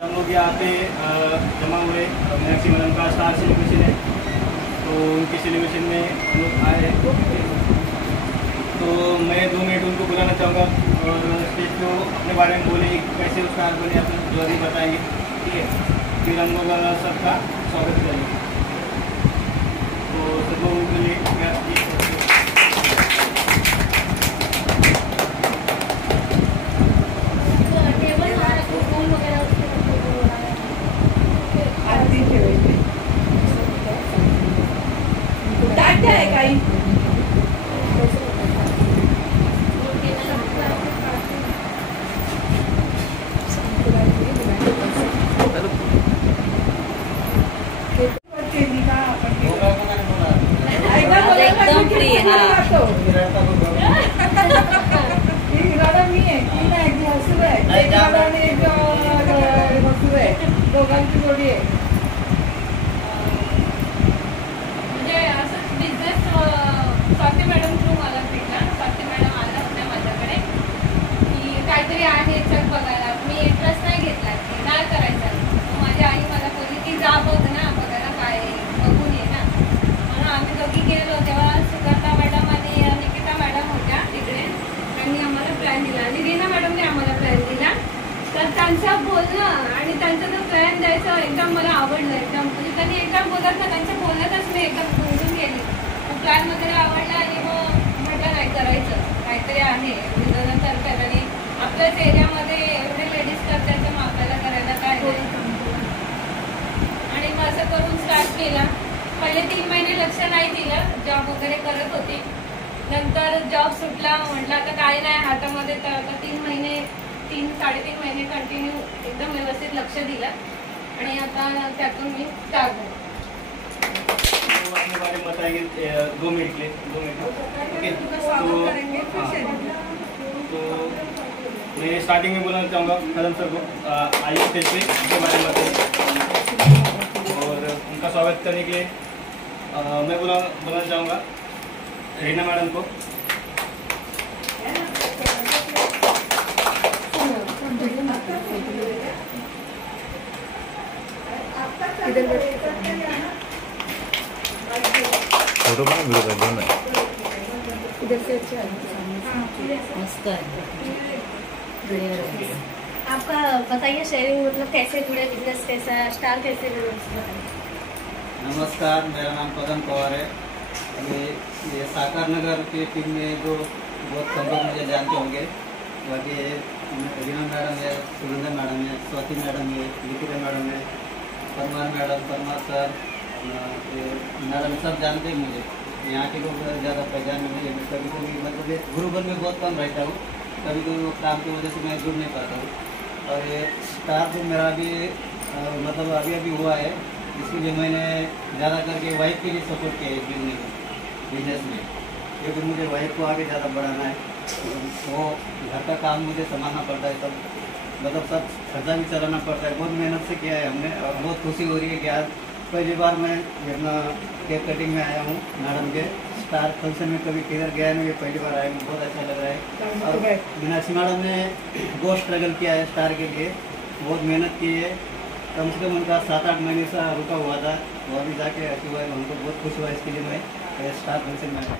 हम लोग यहाँ पे जमा हुए मीनाक्षी मैडम का स्टार सेलिब्रेशन है, तो उनके सेलिब्रेशन में हम लोग आए हैं। तो मैं 2 मिनट उनको बुलाना चाहूँगा और स्टेज को अपने बारे में बोले, कैसे वो स्टार बने अपने जर्नी बताएंगे, ठीक है। फिर हम लोग सबका स्वागत करेंगे। तो सब लोग उनके लिए क्या है काही एकदम फ्री हा मी आहे की नाही हसूर आहे एक हसूर आहे दोघांची जोडी आहे म्हणजे असं बिझनेस स्वाती मॅडम थ्रू मला भेटला. स्वाती मॅडम आल्या होत्या माझ्याकडे की काहीतरी आहे चल बघायला. मी इंटरेस्ट नाही घेतला की काय करायचं. माझी आई मला बोलली की जा बघ ना बघायला काय बघून ये ना. म्हणून आम्ही दोघी गेलो तेव्हा सुगंधा मॅडम आणि निकिता मॅडम होत्या तिकडे. त्यांनी आम्हाला प्लॅन दिला आणि रीना मॅडमने आम्हाला प्लॅन दिला. तर त्यांचं बोलणं आणि त्यांचं जो प्लॅन द्यायचं एकदम मला आवडलं. एकदम म्हणजे त्यांनी एकदम बोलत ना त्यांच्या बोलण्यातच मी एकदम गुंतून गेली. प्लॅन वगैरे आवडला आणि मग म्हटलं नाही करायचं काहीतरी आहे जण करतात आणि आपल्याच एरियामध्ये एवढे लेडीज करतात तर मग आपल्याला करायला काय आणि मग असं करून स्टार्ट केला. पहिले 3 महिने लक्ष नाही दिलं, जॉब वगैरे करत होते. नंतर जॉब सुटला, म्हटलं आता काय नाही हातामध्ये, तर आता 3-3.5 महिने कंटिन्यू एकदम व्यवस्थित लक्ष दिलं आणि आता त्यातून मी स्टार्ट झालो. अपने बारे में बताएंगे 2 मिनट के लिए 2 मिनट ओके। तो मैं स्टार्टिंग में बोलना चाहूँगा कदम सर को आइए स्टेज पे उनके बारे में बताइए और उनका स्वागत करने के लिए मैं बोलना चाहूँगा रीना मैडम को। फोटो बना वीडियो कर दो ना इधर से अच्छा मस्त आहे. आपका बताइए शेयरिंग मतलब कैसे जुड़े बिजनेस कैसा स्टार कैसे जुड़े नमस्कार, मेरा नाम पदम पवार है। ये साकार नगर की टीम में जो बहुत कम लोग मुझे जानते होंगे, बाकी रीना मैडम है, सुगंधा मैडम है, स्वाति मैडम है, निकिता मैडम है, परमार सर, मैडम सब जानते हैं मुझे। यहाँ के लोग ज़्यादा पहचान नहीं है। कभी कभी मतलब ग्रुप में बहुत कम रहता हूँ, कभी कभी वो काम की वजह से मैं जुड़ नहीं पाता हूँ। और ये स्टार तो मेरा अभी मतलब अभी हुआ है, इसके लिए मैंने ज़्यादा करके वाइफ के लिए सपोर्ट किया है बिजनेस में, क्योंकि मुझे वाइफ को आगे ज़्यादा बढ़ाना है। वो घर का काम मुझे संभालना पड़ता है, सब मतलब सब खर्चा भी चलाना पड़ता है। बहुत मेहनत से किया है हमने और बहुत खुशी हो रही है कि आज पहली बार मैं अपना केक कटिंग में आया हूँ मैडम के। स्टार फंक्शन में कभी किधर गया नहीं, पहली बार आया हूँ, बहुत अच्छा लग रहा है। और मीनाक्षी मैडम ने बहुत स्ट्रगल किया है स्टार के लिए, बहुत मेहनत की है। कम से कम उनका 7-8 महीने से रुका हुआ था, वो अभी जाके अचीव हुआ है। हमको बहुत खुश हुआ इसके लिए मैं स्टार फंक्शन में आया।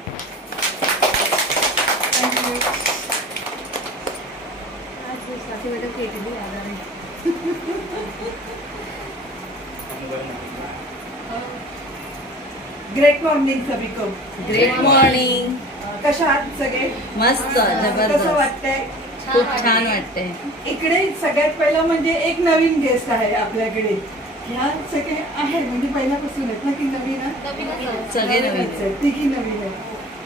ग्रेट मॉर्निंग सभी को। Great morning. कशा आहात सगळे? मस्त कसं जबरदस्त वाटतंय? खूप छान वाटते. इकडे सगळ्यात पहिलं म्हणजे एक नवीन गेस्ट आहे आपल्याकडे. ह्या सगळे आहे म्हणजे पहिल्यापासून आहेत ना की नवीन आहे? सगळे नवीन आहेत. तिघी नवीन आहे.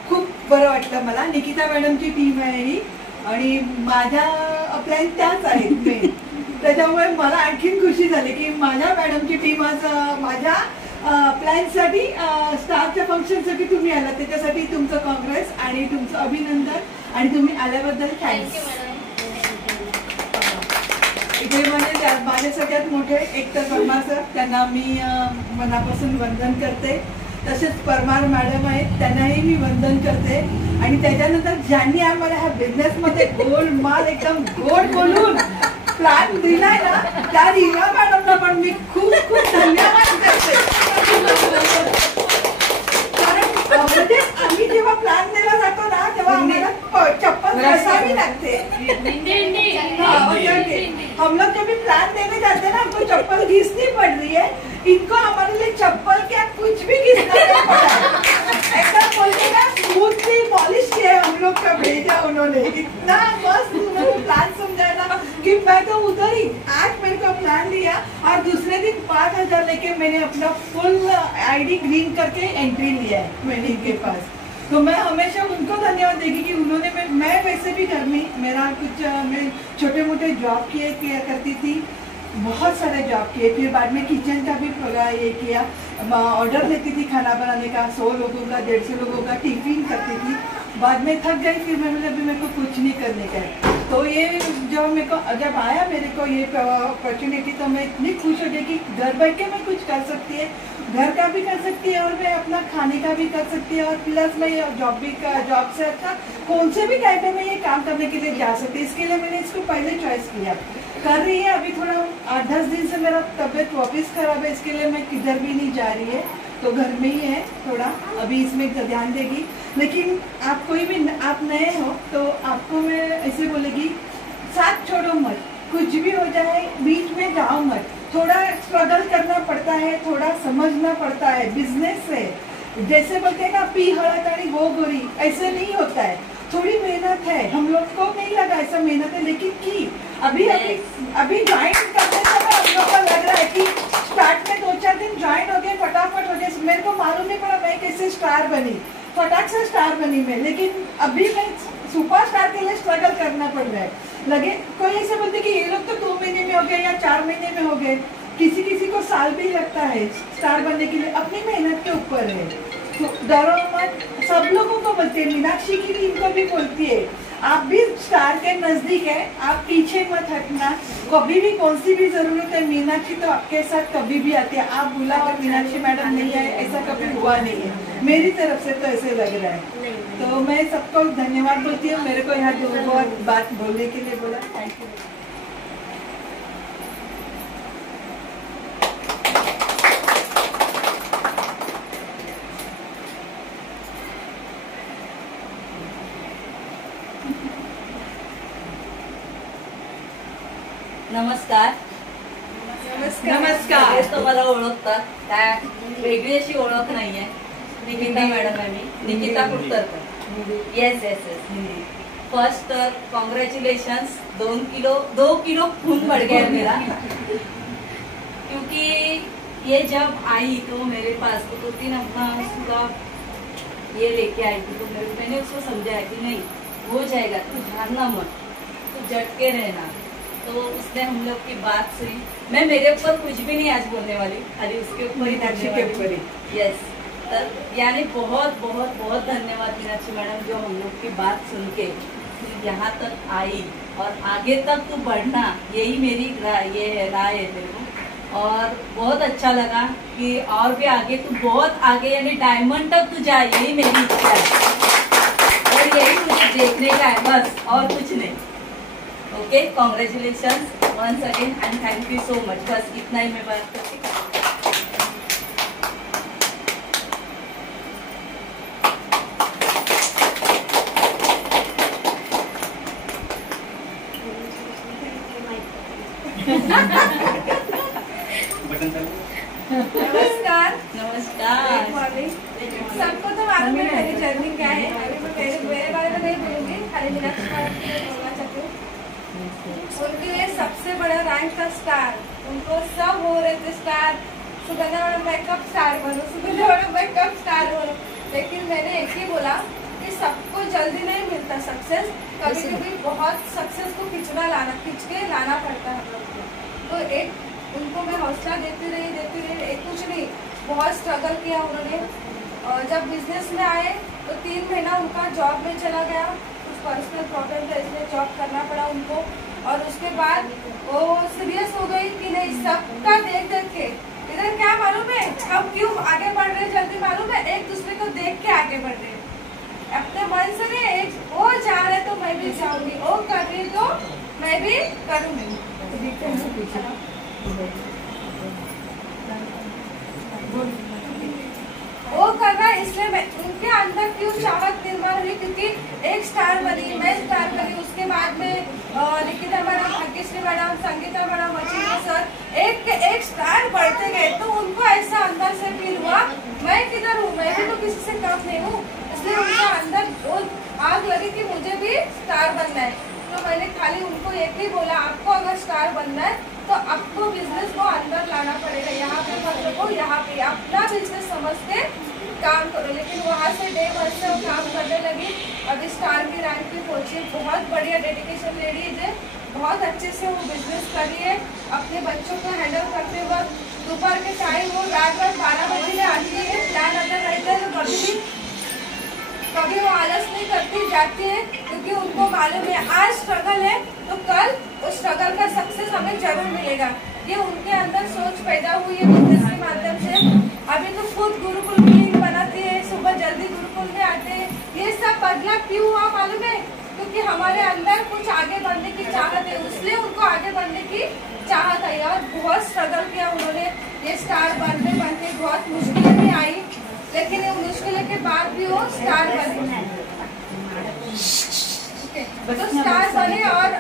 खूप बरं वाटलं मला. निकिता मॅडमची टीम आहे ही आणि माझ्या प्लॅन त्याच आहेत मेन. त्याच्यामुळे मला आणखीन खुशी झाली की माझ्या मॅडमची टीम आज माझ्या प्लॅनसाठी स्टारच्या फंक्शनसाठी तुम्ही आला, त्याच्यासाठी तुमचं काँग्रेस आणि तुमचं अभिनंदन आणि तुम्ही आल्याबद्दल थँक्स. इथे म्हणजे माझे सगळ्यात मोठे एक तर परमार सर, त्यांना मी मनापासून वंदन करते. तसेच परमार मॅडम आहेत, त्यांनाही मी वंदन करते. आणि त्याच्यानंतर ज्यांनी आम्हाला ह्या बिझनेसमध्ये गोलमाल एकदम गोड बोलून प्लॅन दिलाय ना त्या रीना मॅडमला पण मी खूप खूप धन्यवाद करते. कारण म्हणजे आम्ही जेव्हा प्लॅन द्यायला जातो ना तेव्हा आम्हाला चप्पल घासावी लागते. हम लोग जब भी प्लान देने जाते हैं ना हमको चप्पल घिसनी पड़ रही है. इनको हमारे लिए चप्पल क्या कुछ भी घिसना नहीं पड़ा. एकदम बोलते ना स्मूथली पॉलिश किया हम लोग का भेजा उन्होंने. इतना मस्त उन्होंने प्लान समझाया ना कि मैं तो उधर ही आज मेरे को प्लान दिया और दूसरे दिन 5,000 लेके मैंने अपना फुल ID ग्रीन करके एंट्री लिया है मैंने इनके पास. तो मैं हमेशा उनको धन्यवाद देगी कि उन्होंने मैं वैसे भी घर में मेरा कुछ मैं छोटे मोटे जॉब किया करती थी. बहुत सारे जॉब किए. फिर बाद में किचन का भी ये किया. ऑर्डर लेती थी खाना बनाने का. 100 लोगों का 150 लोगों का टिफिन करती थी. बाद में थक गई. फिर मैं बोला अभी मेरे को कुछ नहीं करने का है. तो ये जब आया मेरे को ये अपॉर्चुनिटी तो मैं इतनी खुश हो गई कि घर बैठ के मैं कुछ कर सकती है. घर का भी कर सकती है और मैं अपना खाने का भी कर सकती है और प्लस मैं जॉब से अच्छा कौन से भी टाइम पे मैं ये काम करने के लिए जा सकती है. इसके लिए मैंने इसको पहले चॉइस किया. कर रही है. अभी थोड़ा 8-10 दिन से मेरा तबीयत वापस खराब है. इसके लिए मैं किधर भी नहीं जा रही है. तो घर में ही है थोड़ा. अभी इसमें ध्यान देगी. लेकिन आप कोई भी आप नए हो तो आपको मैं ऐसे बोलेगी साथ छोड़ो मत. कुछ भी हो जाए बीच में जाओ मत. थोड़ा स्ट्रगल करना पड़ता है. थोड़ा समझना पड़ता है. बिजनेस है. जैसे बोलते हैं ना पी हड़ताड़ी वो गोरी ऐसे नहीं होता है. थोड़ी मेहनत है. हम लोग को नहीं लगा ऐसा मेहनत है लेकिन की अभी ज्वाइन करने समय हम लोग को लग रहा है कि स्टार्ट में 2-4 दिन ज्वाइन हो गए फटाफट हो गए. मेरे को मालूम नहीं पड़ा मैं कैसे स्टार बनी. फटाक से स्टार बनी मैं. लेकिन अभी मैं सुपर स्टार के लिए स्ट्रगल करना पड़ रहा है. लगे कोई ऐसे बोलते कि ये लोग तो 2 महीने में हो गए या 4 महीने में हो गए. किसी को साल भी लगता है स्टार बनने के लिए. अपनी मेहनत के ऊपर है. तो डरो मत. सब लोगों को बोलते हैं. मीनाक्षी की टीम को भी बोलती है आप भी स्टार के नजदीक है. आप पीछे मत हटना. कभी भी कौन सी भी जरूरत है मीनाक्षी तो आपके साथ कभी भी आती है. आप बोला अगर मीनाक्षी मैडम नहीं आए ऐसा कभी हुआ नहीं है. मेरी तरफ से तो ऐसे लग रहा है. तो मैं सबको धन्यवाद बोलती हूँ. मेरे को यहाँ 2 बात बोलने के लिए बोला. Thank you. नमस्कार. नमस्कार. तो मला ओळखतात. काय वेगळी अशी ओळख नाहीये. निकिता मॅडम आहे मी. Nikita Kutkarkar. Yes. First congratulations. 2 kilo खून बढ़ गया मेरा. क्योंकि ये जब आई तो मेरे पास तो 2 दिन अपना उसका ये लेके आई थी. तो मैंने उसको समझाया कि नहीं हो जाएगा. तू हारना मत. तू जट के रहना. तो उसने हम लोग की बात सुनी. मैं मेरे ऊपर कुछ भी नहीं आज बोलने वाली. खाली उसके ऊपर ही मीनाक्षी के ऊपर ही. यस. तर यानी बहुत बहुत बहुत धन्यवाद मीनाक्षी मैडम जो हम लोग की बात सुन के यहाँ तक आई और आगे तक तू बढ़ना यही मेरी ये राय है तेरे को. और बहुत अच्छा लगा कि और भी आगे तू बहुत आगे यानी डायमंड तक तू जाए यही मेरी इच्छा है. और यही मुझे देखने का है बस और कुछ नहीं. Okay. Congratulation once again and thank you so much. बस इतना ही मैं बात करती हूँ. नमस्कार. नमस्कार. सबको तो मालूम है मेरी जर्नी क्या है. अभी मैं मेरे बारे में नहीं बोलूंगी. खाली मीनाक्षी मैडम के लिए बोलना चाहती हूँ. उनके लिए सबसे बड़ा रैंक था स्टार. उनको सब हो रहे थे स्टार. सुगंधा मैडम मैं कब स्टार बनूं. सुगंधा मैडम मैं कब स्टार बनूं. लेकिन मैंने एक ही बोला कि सबको जल्दी नहीं मिलता सक्सेस. कभी कभी बहुत सक्सेस को खींच के लाना पड़ता है हम लोग को. तो एक उनको मैं हौसला देती रही. एक कुछ नहीं बहुत स्ट्रगल किया उन्होंने. जब बिजनेस में आए तो 3 महीना उनका जॉब में चला गया. कुछ पर्सनल प्रॉब्लम था इसलिए जॉब करना पड़ा उनको. और उसके बाद वो सीरियस हो गई कि नहीं सबका देख के इधर क्या मालूम है हम क्यों आगे बढ़ रहे जल्दी मालूम है. एक दूसरे को देख के आगे बढ़ रहे. अपने मन से नहीं. वो जा रहे तो मैं भी जाऊंगी. वो कर रही तो मैं भी करूंगी. वो करना, इसलिए मैं उनके अंदर क्यों चाहत निर्माण हुई, क्योंकि एक स्टार बनी, मैं स्टार बनी, उसके बाद में Nikita madam, Bhagyashree madam, Sangeeta madam, Achintya sir एक स्टार बढ़ते गए, तो उनको ऐसा अंदर से फील हुआ मैं किधर हूँ, मैं भी तो किसी से कम नहीं हूँ। इसलिए उनका अंदर वो आग लगी कि मुझे भी स्टार बनना है। तो मैंने खाली उनको एक ही बोला, आपको अगर स्टार बनना है तो आपको बिजनेस को अंदर लाना पड़ेगा, यहाँ पे मत रखो, यहाँ पे अपना बिजनेस समझ के काम करो। लेकिन वहाँ से 1.5 वर्ष से वो काम करने लगी, अभी स्टार की रैंक पे पहुंची, बहुत बढ़िया डेडिकेशन लेडीज है, बहुत अच्छे से वो बिजनेस कर रही है। अपने बच्चों को हैंडल करते वक्त दोपहर के टाइम वो रात 12 बजे आती है, प्लान अगर रहता है तो कभी वो आलस नहीं करती, जाती है, क्योंकि उनको मालूम है आज स्ट्रगल है तो कल उस स्ट्रगल का सक्सेस हमें जरूर मिलेगा। ये उनके अंदर सोच पैदा हुई है बिजनेस के माध्यम से। अभी तो खुद गुरुकुल मीटिंग बनाती है, सुबह जल्दी गुरुकुल में आते हैं। ये सब बदलाव क्यों हुआ मालूम है? क्योंकि हमारे अंदर कुछ आगे बढ़ने की चाहत है, इसलिए उनको आगे बढ़ने की चाहत आई और बहुत स्ट्रगल किया उन्होंने। ये स्टार बनते बनते बहुत मुश्किलें भी आई, लेकिन ये मुश्किलों के बाद भी वो स्टार बने। तो स्टार बने और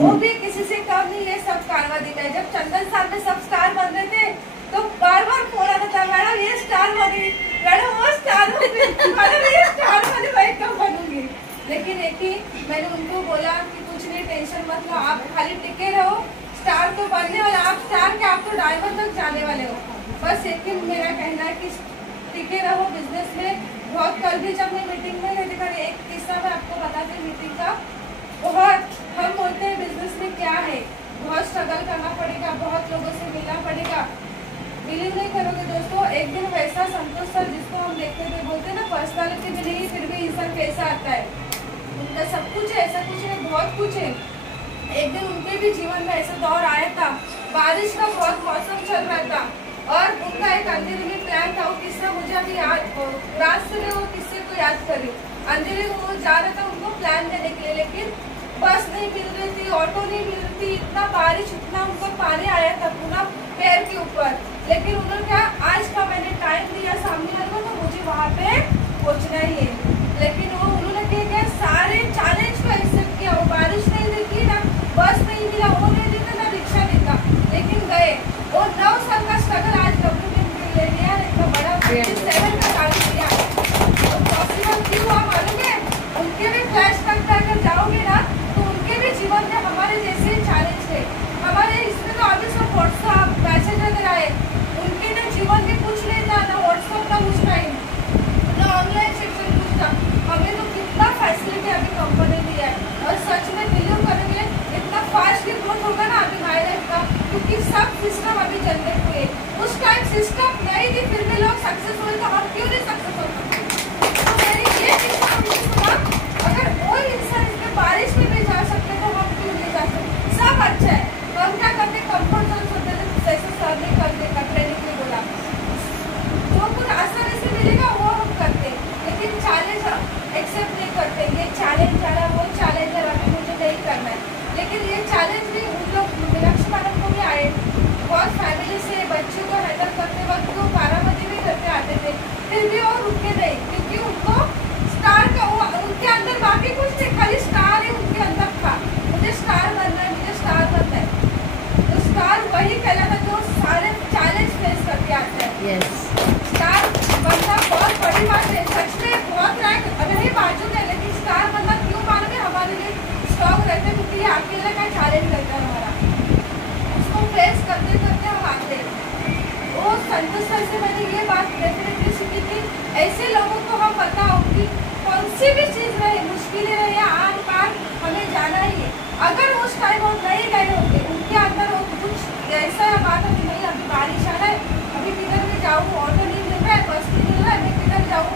वो भी किसी से कम नहीं, ये सब कारवा दिखा है। जब चंदन साहब में सब स्टार बन रहे थे तो बार बार फोन आता था, मैडम ये स्टार बनी, मैडम वो स्टार बनी, मैडम ये स्टार बनी, मैं कब बनूंगी। लेकिन एक ही मैंने उनको बोला कि कुछ नहीं, टेंशन मत लो, आप खाली टिके रहो, स्टार तो बनने वाला, आप स्टार के आप तो डायमंड तक जाने वाले हो। बस एक ही मेरा कहना है कि टिके रहो बिजनेस में। बहुत कल भी जब मैं मीटिंग में गई थी, एक किस्सा मैं आपको बताती मीटिंग का। बहुत हम बोलते हैं बिजनेस में क्या है, बहुत स्ट्रगल करना पड़ेगा, बहुत लोगों से मिलना पड़ेगा। बिलीव नहीं करोगे दोस्तों, एक दिन वैसा संतोष सर जिसको हम देखते थे, बोलते ना पर्सनालिटी भी नहीं फिर भी इंसान कैसा आता है, उनका सब कुछ है, ऐसा कुछ है, बहुत कुछ है। एक दिन उनके भी जीवन में ऐसा दौर आया था, बारिश का बहुत मौसम चल रहा था और उनका एक अंधेरे प्लान था। वो किस्सा मुझे अभी याद, रात से वो किस्से को याद करी। अंधेरे में वो जा रहा था उनको प्लान देने के लिए, लेकिन बस नहीं मिल रही थी, ऑटो नहीं मिल रही थी, इतना बारिश, इतना उनको पानी आया था पूरा पैर के ऊपर। लेकिन उन्होंने क्या, आज का मैंने टाइम दिया सामने वाले को, तो मुझे वहाँ पे पहुँचना ही है। लेकिन वो उन्होंने क्या सारे चैलेंज को एक्सेप्ट किया। वो बारिश नहीं देखी ना, बस नहीं मिला, वो नहीं दिखा ना, रिक्शा दिखा, लेकिन गए। और 9 साल का स्ट्रगल आज गवर्नमेंट ले लिया, इतना बड़ा 7 का गाड़ी लिया। तो पॉसिबल क्यों हुआ मालूम है? उनके भी फ्लैश तक अगर जाओगे ना तो उनके भी जीवन में हमारे जैसे चैलेंज है। हमारे इसमें तो अभी सब व्हाट्सअप मैसेज वगैरह है, उनके ना जीवन में कुछ नहीं था, ना व्हाट्सअप का कुछ टाइम, ना ऑनलाइन शिक्षण कुछ था। हमें तो कितना फैसिलिटी अभी कंपनी दिया है और सच में बिलीव करेंगे इतना फास्ट ग्रोथ होगा ना अभी माई लाइफ का, क्योंकि सब सिस्टम अभी जनरेट हुए। उस टाइम सिस्टम नहीं थी फिर भी लोग सक्सेस हुए, तो हम क्यों नहीं सक्सेस हो सकते? तो मेरी ये सुना, अगर कोई इंसान इसमें बारिश में भी जा सकते तो हम क्यों नहीं जा सकते? सब अच्छा है, हम क्या करते, कंफर्ट जोन होते थे, जैसे सर ने करने का ट्रेनिंग में बोला, जो कुछ आसानी से मिलेगा वो हम करते, लेकिन चैलेंज एक्सेप्ट नहीं करते। ये चैलेंज आ रहा, वो चैलेंज आ रहा, मुझे नहीं करना है। लेकिन ये चैलेंज भी उन लोग मीनाक्षी मैडम को भी आए, बहुत फैमिली से बच्चों को हैंडल करते वक्त वो 12 बजे भी घर पे आते थे, फिर भी वो रुके नहीं, क्योंकि उनको स्टार का वो उनके अंदर बाकी कुछ नहीं, खाली स्टार ही उनके अंदर था। मुझे स्टार बनना है, मुझे स्टार बनना है। तो स्टार वही कहलाता जो सारे चैलेंज फेस करके आता है। स्टार बनना बहुत बड़ी बात है, सच में बहुत रैंक नहीं बाजू में, लेकिन स्टार बनना क्यों मालूम है? हमारे लिए स्ट्रॉन्ग रहते, क्योंकि ये अकेले का चैलेंज रहता है हमारा, उसको फेस करते करते हम आते हैं। वो संतोष सर से मैंने ये बात डेफिनेटली सीखी कि ऐसे लोगों को हम बताओ कि कौन सी भी चीज़ रहे, मुश्किलें रहे, आर पार हमें जाना ही है। अगर उस टाइम वो नहीं गए होंगे, उनके अंदर वो कुछ ऐसा बात है कि नहीं अभी बारिश आ रहा है, अभी किधर में जाऊँ, ऑटो नहीं मिल रहा है, बस नहीं मिल रहा है, मैं किधर जाऊँ?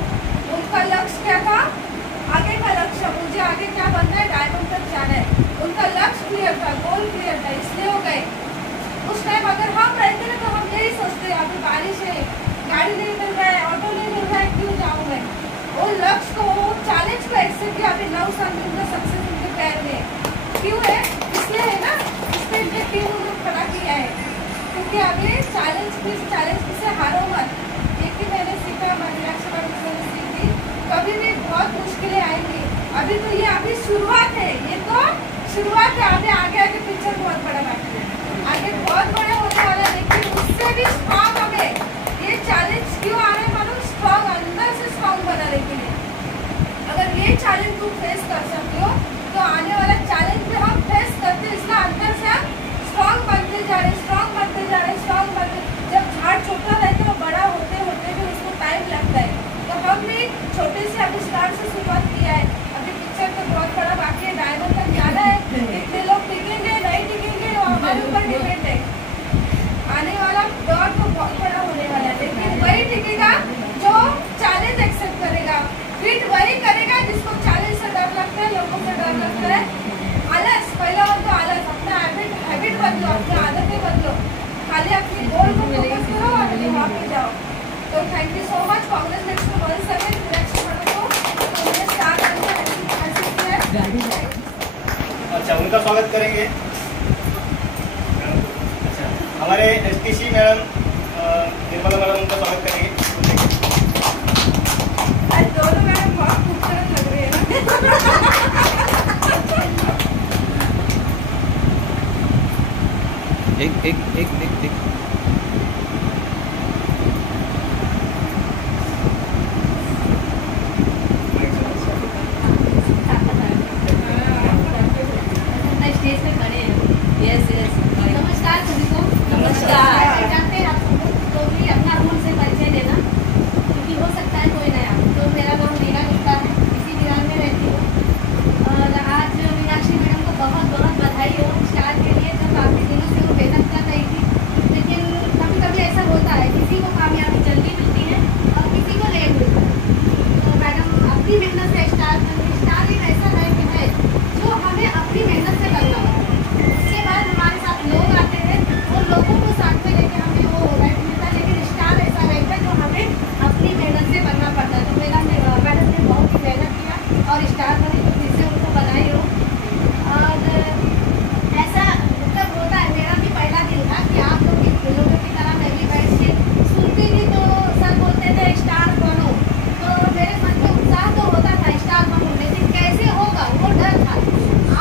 उनका लक्ष्य क्या था? आगे का लक्ष्य, मुझे आगे क्या बनना है, डायमंड तक जाना है। उनका लक्ष्य क्लियर था, गोल क्लियर था, इसलिए हो गए। उस टाइम अगर हम रहते ना तो हम यही सोचते अभी बारिश है, गाड़ी नहीं मिल रहा है, ऑटो नहीं मिल रहा है, क्यों जाऊँ मैं? वो लक्ष्य को, वो चैलेंज को एक्सेप्ट किया। अभी 9 साल में उनका सक्सेस उनके पैर में क्यों है? इसलिए है ना, इसलिए टीम खड़ा किया है, क्योंकि अभी चैलेंज से हारो मत। एक ही मैंने सीखा, मीनाक्षी मैडम से मैंने सीख दी, कभी भी बहुत मुश्किलें आएंगी। अभी तो ये अभी शुरुआत है, ये तो शुरुआत है। अभी आगे पिक्चर बहुत बड़ा बाकी है, आगे बहुत बड़ा होने वाला है। लेकिन उससे भी स्ट्रॉन्ग हमें ये चैलेंज क्यों आ रहे हैं मालूम? स्ट्रॉन्ग, अंदर से स्ट्रॉन्ग बनाने के लिए। अगर ये चैलेंज तुम फेस कर सकते हो तो आने वाला चैलेंज भी हम फेस करते हैं। इसका अंदर से हम स्ट्रॉन्ग बनते जा रहे, स्ट्रॉन्ग बनते जा रहे, स्ट्रॉन्ग बनते। जब झाड़ छोटा रहता है बड़ा होते होते भी उसको टाइम लगता है। तो हम भी छोटे से अभी स्टार्ट से शुरुआत किया है। अभी पिक्चर तो बहुत बड़ा बाकी है, डायमंड तक जाना है। कितने लोग टिकेंगे नहीं टिकेंगे वो हमारे ऊपर डिपेंड है। आने वाला दौर तो बहुत बड़ा होने वाला है, लेकिन वही टिकेगा जो चैलेंज एक्सेप्ट करेगा। फिट वही करेगा जिसको चैलेंज से डर लगता है, लोगों से डर लगता है। आलस, पहला बात तो आलस, अपना हैबिट बदलो, अपनी आदतें बदलो, खाली अपनी गोल को फोकस करो और वहाँ पे जाओ। तो thank you so much, congratulation once again Meenakshi madam को, उन्होंने स्टार्ट करके। अच्छा, उनका स्वागत करेंगे। अच्छा, हमारे एसटीसी मैडम निर्मला मैडम, उनका स्वागत करेंगे। आज दोनों मैडम बहुत खूबसूरत लग रही है ना। एक स्टेज पे खड़े हैं। Yes yes. नमस्कार सभी को। नमस्कार। जानते हैं आप सबको, तो भी अपना नाम से परिचय देना, क्योंकि हो सकता है कोई नया। तो मेरा नाम रीना गुप्ता है, इसी विरान में रहती हूँ। और आज मीनाक्षी मैडम को बहुत बहुत बधाई हो स्टार के लिए। जब काफ़ी दिनों से वो मेहनत कर रही थी, लेकिन कभी कभी ऐसा होता है, किसी को कामयाबी जल्दी मिलती है और किसी को लेट मिलता है। तो मैडम अपनी मेहनत से स्टार एक ऐसा है जो हमें अपनी मेहनत से करना होता है। उसके बाद हमारे साथ लोग आते हैं, वो लोगों को साथ में लेके हमें वो राइट मिलता है। लेकिन स्टार ऐसा रहता है जो हमें अपनी मेहनत से बनना पड़ता है। तो मैडम ने बहुत ही मेहनत किया और स्टार बनी, तो फिर से उनको बधाई हो। और ऐसा मतलब होता है, मेरा भी पहला दिन था कि आप लोगों की तरह मैं भी बैठ के सुनती थी। तो सर बोलते थे स्टार बनो, तो मेरे मन में उत्साह तो होता था स्टार बनो, लेकिन कैसे होगा वो डर था।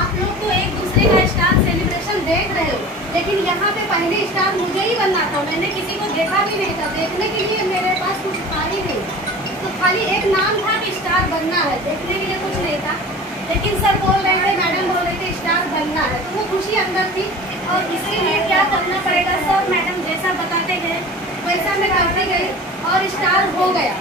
आप लोग तो एक दूसरे का स्टार सेलिब्रेशन देख रहे हो, लेकिन यहाँ पे पहले स्टार मुझे ही बनना था। मैंने किसी को देखा भी नहीं था, देखने के लिए मेरे पास कुछ था ही नहीं। तो खाली एक नाम था कि स्टार बनना है, देखने के लिए कुछ नहीं था। लेकिन सर बोल रहे थे, मैडम बोल रहे थे स्टार बनना है, तो वो खुशी अंदर थी। और इसके लिए क्या करना पड़ेगा, सर मैडम जैसा बताते गए वैसा मैं करती गई और स्टार हो गया।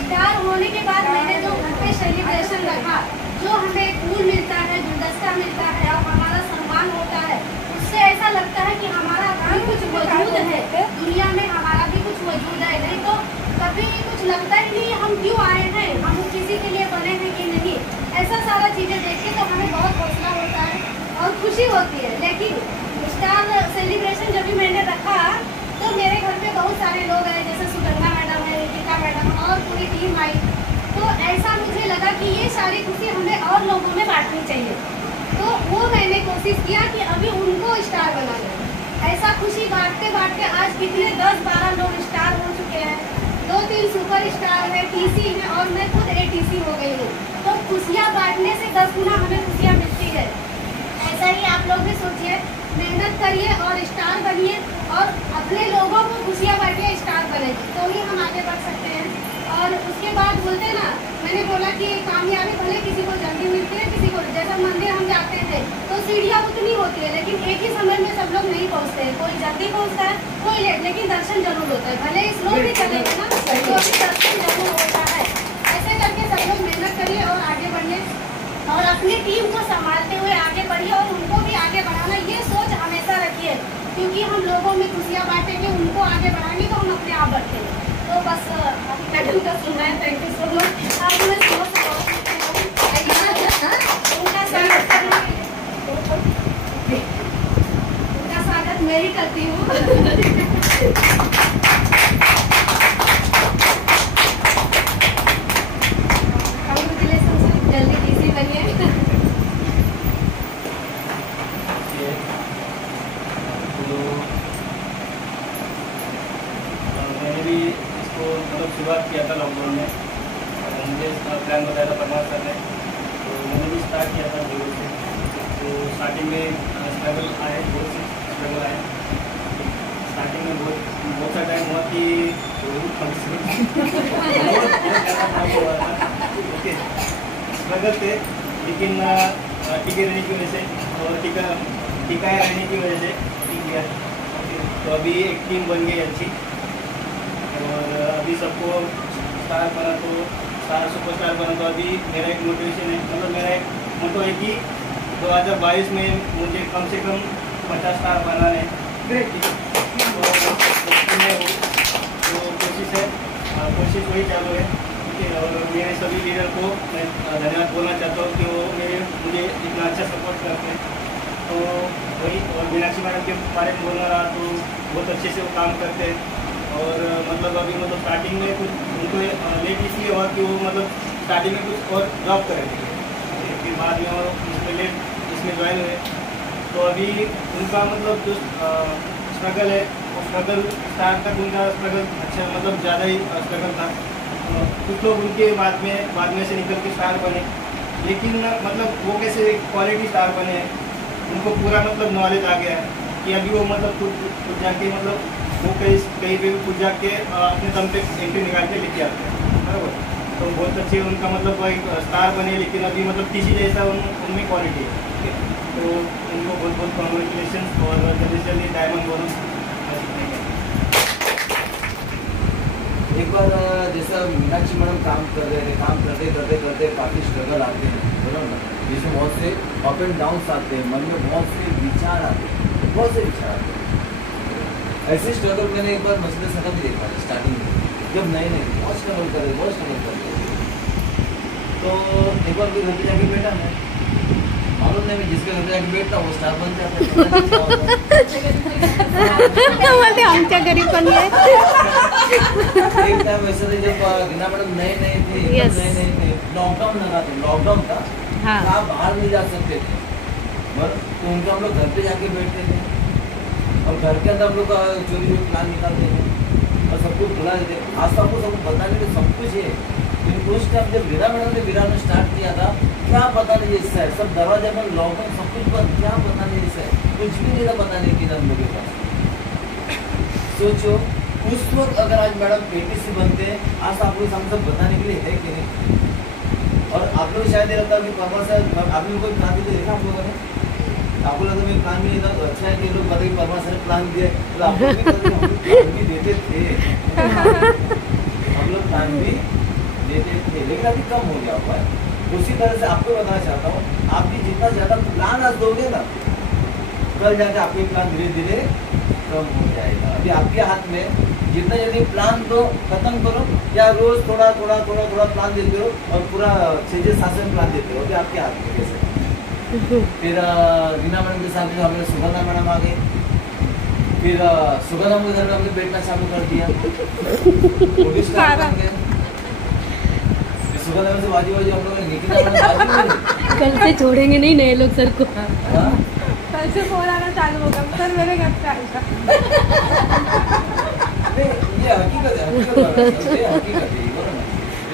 स्टार होने के बाद मैंने जो घर पे सेलिब्रेशन रखा, जो हमें फूल मिलता है, गुलदस्ता मिलता है और हमारा सम्मान होता है, उससे ऐसा लगता है कि हमारा भी कुछ वजूद है दुनिया में, हमारा भी कुछ वजूद है। नहीं तो कभी कुछ लगता ही नहीं हम क्यों आए हैं, हम किसी के लिए बने हैं कि नहीं। ऐसा सारा चीज़ें देख के तो हमें बहुत हौसला होता है और खुशी होती है। लेकिन स्टार सेलिब्रेशन जब भी मैंने रखा तो मेरे घर पे बहुत सारे लोग आए, जैसे सुगंधा मैडम है, रितिका मैडम और पूरी टीम आई। तो ऐसा मुझे लगा कि ये सारी खुशी हमें और लोगों में बांटनी चाहिए। तो वो मैंने कोशिश किया कि अभी उनको स्टार बना दें। ऐसा खुशी बांटते बांटते आज कितने 10-12 लोग स्टार हो चुके हैं, 2-3 सुपर स्टार है, टीसी है और मैं खुद एटीसी हो गई हूँ। तो खुशियाँ बांटने से 10 गुना हमें खुशियाँ मिलती है। ऐसा ही आप लोग भी सोचिए, मेहनत करिए और स्टार बनिए और अपने लोगों को खुशियाँ बांटिए, स्टार बनेगी तो ही हम आगे बढ़ सकते हैं। और उसके बाद बोलते ना, मैंने बोला कि कामयाबी भले किसी को जल्दी मिलती है, किसी को, जैसा मंदिर हम जाते थे तो सीढ़ियाँ उतनी होती है, लेकिन एक ही समय में सब लोग नहीं पहुँचते हैं। कोई जल्दी पहुँचता है, कोई लेट, लेकिन दर्शन जरूर होता है। भले स्लो भी चलेगा ना, तो भी दर्शन जरूर होता है। ऐसे करके सब लोग मेहनत करिए और आगे बढ़िए और अपनी टीम को संभालते हुए आगे बढ़िए और उनको भी आगे बढ़ाना, ये सोच हमेशा रखिए। क्योंकि हम लोगों में खुशियाँ बांटेंगे, उनको आगे बढ़ाएंगे तो हम अपने आप बढ़ेंगे। तो बस अभी मैडम का सुनना है। Thank you so much. आप मैं उनका स्वागत मैं ही करती हूँ। कांग्रेचुलेशन, जल्दी टीसी बनिए। किया था जीरो से। तो स्टार्टिंग में स्ट्रगल आए, बहुत से स्ट्रगल आए। स्टार्टिंग में बहुत सा टाइम हुआ कि स्ट्रगल थे, लेकिन टिके रहने की वजह से और टिकाए रहने की वजह से टिक गया। तो अभी एक टीम बन गई अच्छी, और अभी सबको स्टार बना, तो स्टार सुपरस्टार बना। तो अभी मेरा एक मोटिवेशन है, मतलब मेरा एक मोटो है कि 2022 में मुझे कम से कम 50 स्टार बनाने हैं। ग्रेट। तो कोशिश है, कोशिश वही चालू है। ठीक है, और मेरे सभी लीडर को मैं धन्यवाद बोलना चाहता हूँ कि वो मुझे इतना अच्छा सपोर्ट करते हैं। तो वही, और मीनाक्षी मैडम के बारे में बोलना रहा तो बहुत अच्छे से वो काम करते हैं। और मतलब अभी मतलब स्टार्टिंग में कुछ उनको लेट इसलिए हुआ कि वो मतलब स्टार्टिंग में कुछ और जॉब करेंगे, फिर बाद में और इसमें लेट इसमें ज्वाइन हुए। तो अभी उनका मतलब जो स्ट्रगल है, वो स्ट्रगल स्टार्ट तक उनका स्ट्रगल अच्छा, मतलब ज़्यादा ही स्ट्रगल था। कुछ लोग उनके बाद में से निकल के स्टार बने, लेकिन मतलब वो कैसे क्वालिटी स्टार बने हैं, उनको पूरा मतलब नॉलेज आ गया है कि अभी वो मतलब खुद जाके मतलब वो कहीं पे भी खुद जाके अपने दम पे एंट्री निकाल के लेके आते हैं, बराबर। तो बहुत अच्छे उनका मतलब एक स्टार बने, लेकिन अभी मतलब किसी जैसा उनमें क्वालिटी है। ठीक है, तो उनको बहुत बहुत कॉन्ग्रेचुलेशन, और जल्दी से जल्दी डायमंड बोनस। एक बार जैसा मीनाक्षी मैडम काम करते काफ़ी स्ट्रगल आते हैं, बराबर ना, जिसमें बहुत से अप एंड डाउन्स आते हैं, मन में बहुत से विचार आते हैं, बहुत से विचार आते हैं। ऐसे स्ट्रगल मैंने एक बार मसले सका भी देखा था स्टार्टिंग में, जब नए बहुत स्ट्रगल करे। तो एक बार कोई घर पे जाके बैठा, मैं मालूम नहीं, मैं जिसके घर पे जाके बैठता वो स्टार बन जाता बोलते आमच्या घरी पण आहे। एक टाइम वैसे थे जब रीना मैडम नए थे, लॉकडाउन लगा था, लॉकडाउन था, आप बाहर नहीं जा सकते थे, तो उनके हम लोग घर पे जाके बैठते थे, और घर के अंदर हम लोग चोरी प्लान निकालते थे और सब कुछ बुला देते। आज तो आपको सबको पता नहीं सब कुछ है, लेकिन उस टाइम जब रीना मैडम ने विराट में स्टार्ट किया था, क्या पता नहीं ऐसा है, सब दरवाजे पर लॉकडाउन सब कुछ बंद, क्या पता नहीं ऐसा है, कुछ भी नहीं था पता नहीं कि हम लोग के पास। सोचो उस वक्त अगर आज मैडम APC बनते हैं, आज आपको हम सब बताने के लिए है कि नहीं। और आप लोग शायद ये लगता है कि परमा सर आप लोग कोई प्लान भी देखा आप लोगों ने, आपको लगता है प्लान भी नहीं था, तो अच्छा है कि लोग बताए परमा सर ने प्लान दिया, तो आप लोग भी देते थे, हम लोग प्लान भी देते थे, लेकिन अभी कम हो गया हुआ है। उसी तरह से आपको बताना चाहता हूँ, आप भी जितना ज़्यादा प्लान आज दोगे ना, कल जाकर आपके प्लान धीरे धीरे कम हो जाएगा। अभी आपके हाथ में जितना जल्दी प्लान दो खत्म करो, या रोज थोड़ा प्लान देते रहो और पूरा 6-7 प्लान देते रहो, अभी आपके हाथ में कैसे। फिर रीना मैडम के साथ हमें सुगंधा मैडम आ गई, फिर सुगंधा के घर में हमने बैठना चालू कर दिया, वो भी स्टार्ट बन गए। सुगंधा से बाजू हम लोग ने निकिता कल से छोड़ेंगे नहीं नए लोग सर को। कल से फोन आना चालू होगा, सर मेरे घर पे आएगा। ये हकीकत है।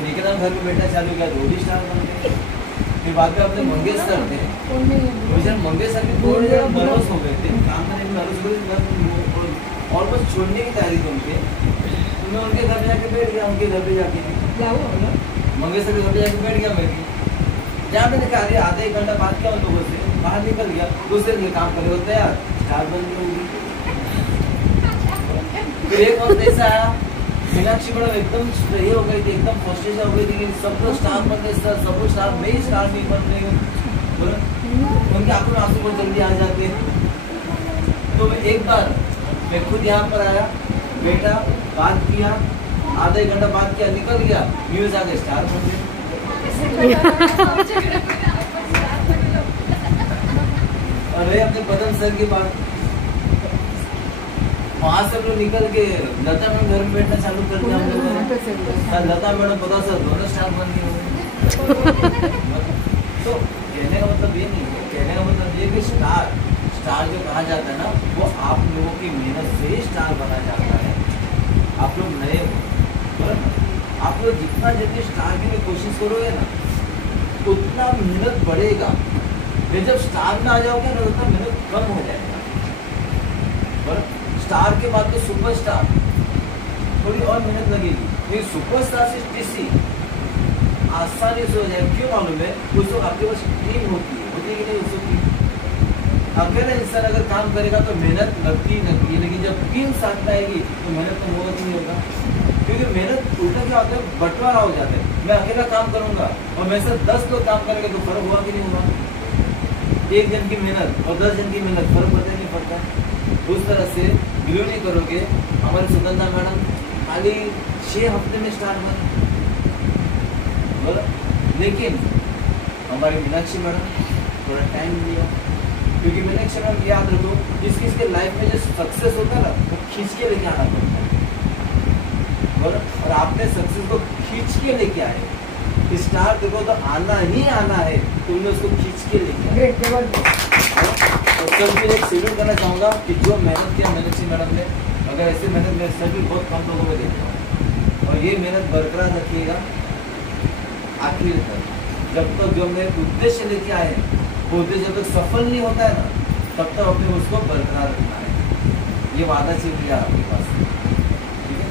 निकिता घर में बैठना चालू किया, रोडी स्टार बन गए। फिर बाद में अपने मंगेश सर थे, मंगेश सर भी थोड़े ज़्यादा नर्वस हो गए थे, काम करने में नर्वस हो गए, ऑलमोस्ट छोड़ने की तैयारी थी उनके। तो मैं उनके घर पे जाके बैठ गया, उनके घर पे जाके मंगेश सर के घर पे जाके बैठ गया। मैं जहाँ मैंने कहा अरे आधा 1 घंटा बात किया उन लोगों से, बाहर निकल गया, दूसरे दिन काम करे होते यार स्टार बन गई। फिर एक वक्त ऐसा आया, मीनाक्षी मैडम एकदम सही हो गई थी, एकदम फ्रस्ट्रेशन हो गई थी कि सब लोग स्टार बन गए, सब लोग स्टार, मैं ही स्टार नहीं बन रही हूँ। उनकी आंखों में आंसू बहुत जल्दी आ जाते हैं। तो मैं एक बार मैं खुद यहाँ पर आया, बैठा, बात किया, आधा 1 घंटा बात किया, निकल गया, न्यूज आ गए स्टार बन गए। अरे अपने बदन सर की बात, वहाँ से लोग निकल के लता मैडम घर में बैठना चालू कर दिया हम लोगों ने। लता मैडम पता सर दोनों स्टार बन गए। तो कहने का मतलब ये नहीं है, कहने का मतलब ये कि स्टार जो कहा जाता है ना, वो आप लोगों की मेहनत से स्टार बना जाता है। आप लोग नए हो, आप लोग जितना जल्दी स्टार के लिए कोशिश करोगे ना, उतना मेहनत बढ़ेगा। फिर जब स्टार में आ जाओगे ना तो मेहनत कम हो जाएगा। स्टार के बाद तो सुपरस्टार, थोड़ी और मेहनत लगेगी। ये सुपरस्टार से टीसी आसानी से हो जाए। क्यों मालूम है? उस वक्त आपके पास टीम होती है कि नहीं? उस वक्त अकेला इंसान अगर काम करेगा तो मेहनत लगती है, लेकिन जब टीम साथ आएगी तो मेहनत तो होगा नहीं होगा। क्योंकि मेहनत उल्टा क्या होता है, बंटवारा हो जाता है। मैं अकेला काम करूंगा और मेरे साथ 10 लोग काम करेंगे तो फर्क हुआ कि नहीं हुआ? एक जन की मेहनत और 10 जन की मेहनत, फर्क पड़ता है नहीं पड़ता? उस तरह से बिलीव नहीं करोगे, हमारी सुगंधा मैडम खाली 6 हफ्ते में स्टार्ट बने, लेकिन हमारी मीनाक्षी मैडम थोड़ा टाइम लिया। क्योंकि मीनाक्षी मैडम याद रखो, जिस किसके लाइफ में जो सक्सेस होता है ना, वो खींच के लेके आना पड़ता है। और आपने सक्सेस को खींच के लेके आए। स्टार देखो तो आना ही आना है, तुमने उसको खींच के लेके आए। और सबके लिए सैल्यूट करना चाहूँगा कि जो मेहनत किया मीनाक्षी मैडम ने, अगर ऐसे मेहनत मैं सभी बहुत कम लोगों में देखता हूँ। और ये मेहनत बरकरार रखिएगा आखिर तक, जब तक जो हमने उद्देश्य लेके आए वो उद्देश्य जब तक सफल नहीं होता है ना, तब तक अपने उसको बरकरार रखना है। ये वादा चीज लिया आपके पास, ठीक है?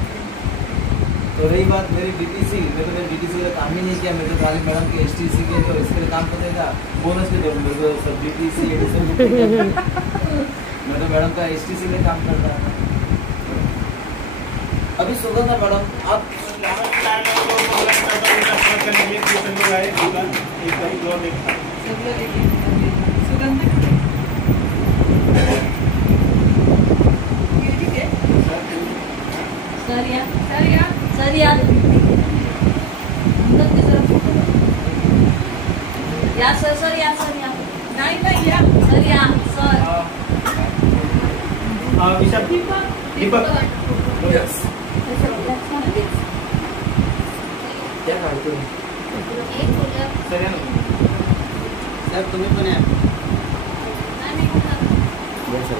तो रही बात मेरी डीटीसी, मैं तो मेरी डीटीसी का काम ही नहीं किया। मैं तो खाली मैडम के एसटीसी के तो इसके लिए काम करेगा, बोनस के दो मेरे को सब डीटीसी मैं तो मैडम का एसटीसी में काम कर रहा था। अभी सुगंधा मैडम आप सर यार दीपक क्या काढतो साहेब तुम्ही पण या.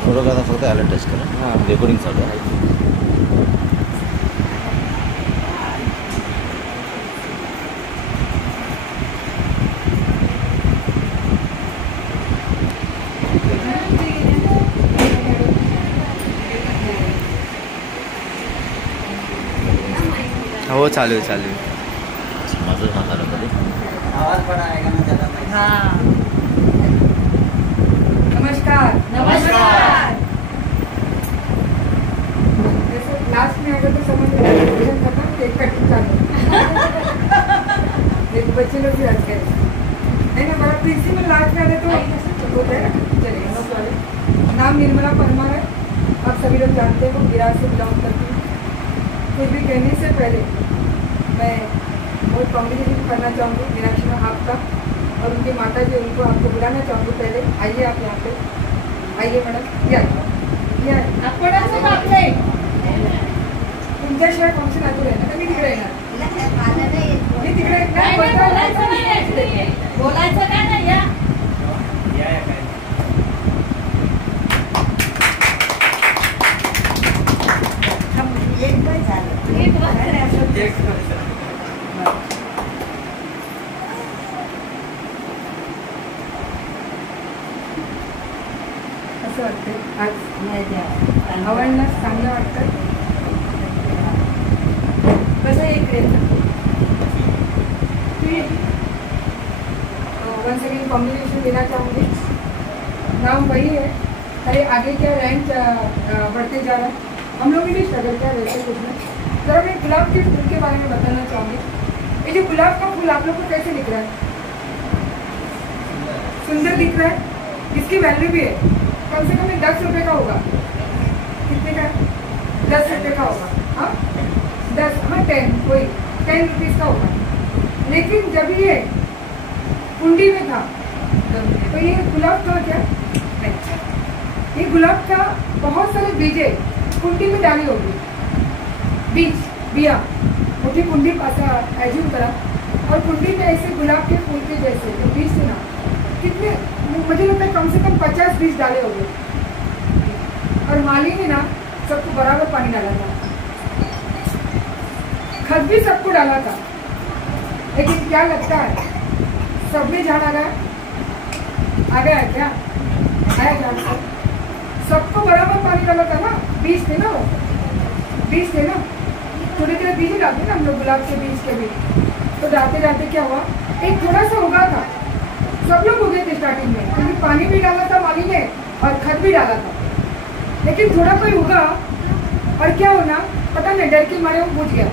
थोडं का फक्त अलर्ट टच करा रेकॉर्डिंगसाठी. हो चालू आहे. माझं म्हातारं मध्ये आवाज बड़ा आएगा ना ज़्यादा नहीं. हाँ नमस्कार. नमस्कार. जैसे लास्ट में अगर तो समझ में करना केक कटिंग चालू एक बच्चे लोग भी हंस गए. नहीं ना बड़ा प्रिंसिपल लास्ट में आ रहे तो होता है ना. चलिए नो प्रॉब्लम. नाम निर्मला परमार है, आप सभी लोग जानते हैं, वो गिराज से बिलोंग करती हूँ. कुछ भी कहने से पहले मैं बहुत कॉन्ग्रेचुलेशन करना चाहूँगी मीनाक्षी मैम आपका और उनकी माता जी, उनको आपको बुलाना चाहूँगी. पहले आइए आप यहाँ पे आइए मैडम. या तुमच्याशिवाय फंक्शन आतून आहे ना का मी तिकडे येणार. मी तिकडे बोलायचं काय नाही या. असं वाटतं आज आवडलं, चांगलं वाटतं. कसं एक वन सेकेंड कॉम्बिनेशन देना चाहूँगी. नाम वही है, अरे आगे क्या रैंक बढ़ते जा रहा है. हम लोग भी स्ट्रगल किया वैसे कुछ नहीं. जरा मैं गुलाब के फूल के बारे में बताना चाहूँगी. ये जो गुलाब का फूल आप लोग को कैसे दिख रहा है? सुंदर दिख रहा है. इसकी वैल्यू भी है. कम से कम 10 रुपये का होगा. कितने का? 10 रुपये का होगा. हाँ 10, हाँ 10, कोई 10 रुपीज़ का होगा. लेकिन जब ये कुंडी में था तो ये गुलाब का क्या, ये गुलाब का बहुत सारे बीजे कुंडी में डाली होगी. बीज बिया मुझे कुंडी पासा एज्यूम करा और कुंडी में ऐसे गुलाब के फूल के जैसे जो बीज थे ना, कितने मुझे लगता है कम से कम 50 बीज डाले होंगे. और माली ने ना सबको बराबर पानी डाला था, खत भी सबको डाला था. लेकिन क्या लगता है सब में झाड़ आ गया. गया है क्या? आया झाड़ से? सबको बराबर पानी डाला था ना, बीज थे ना, वो बीज थे ना, थोड़े थोड़े बीज ही डालते ना हम लोग, गुलाब के बीज के बीज। तो डालते डालते क्या हुआ, एक थोड़ा सा उगा था, सब लोग उगे थे स्टार्टिंग में, क्योंकि पानी भी डाला था माली ने और खत भी डाला था। लेकिन थोड़ा कोई उगा और क्या होना पता नहीं, डर के मारे वो बुझ गया,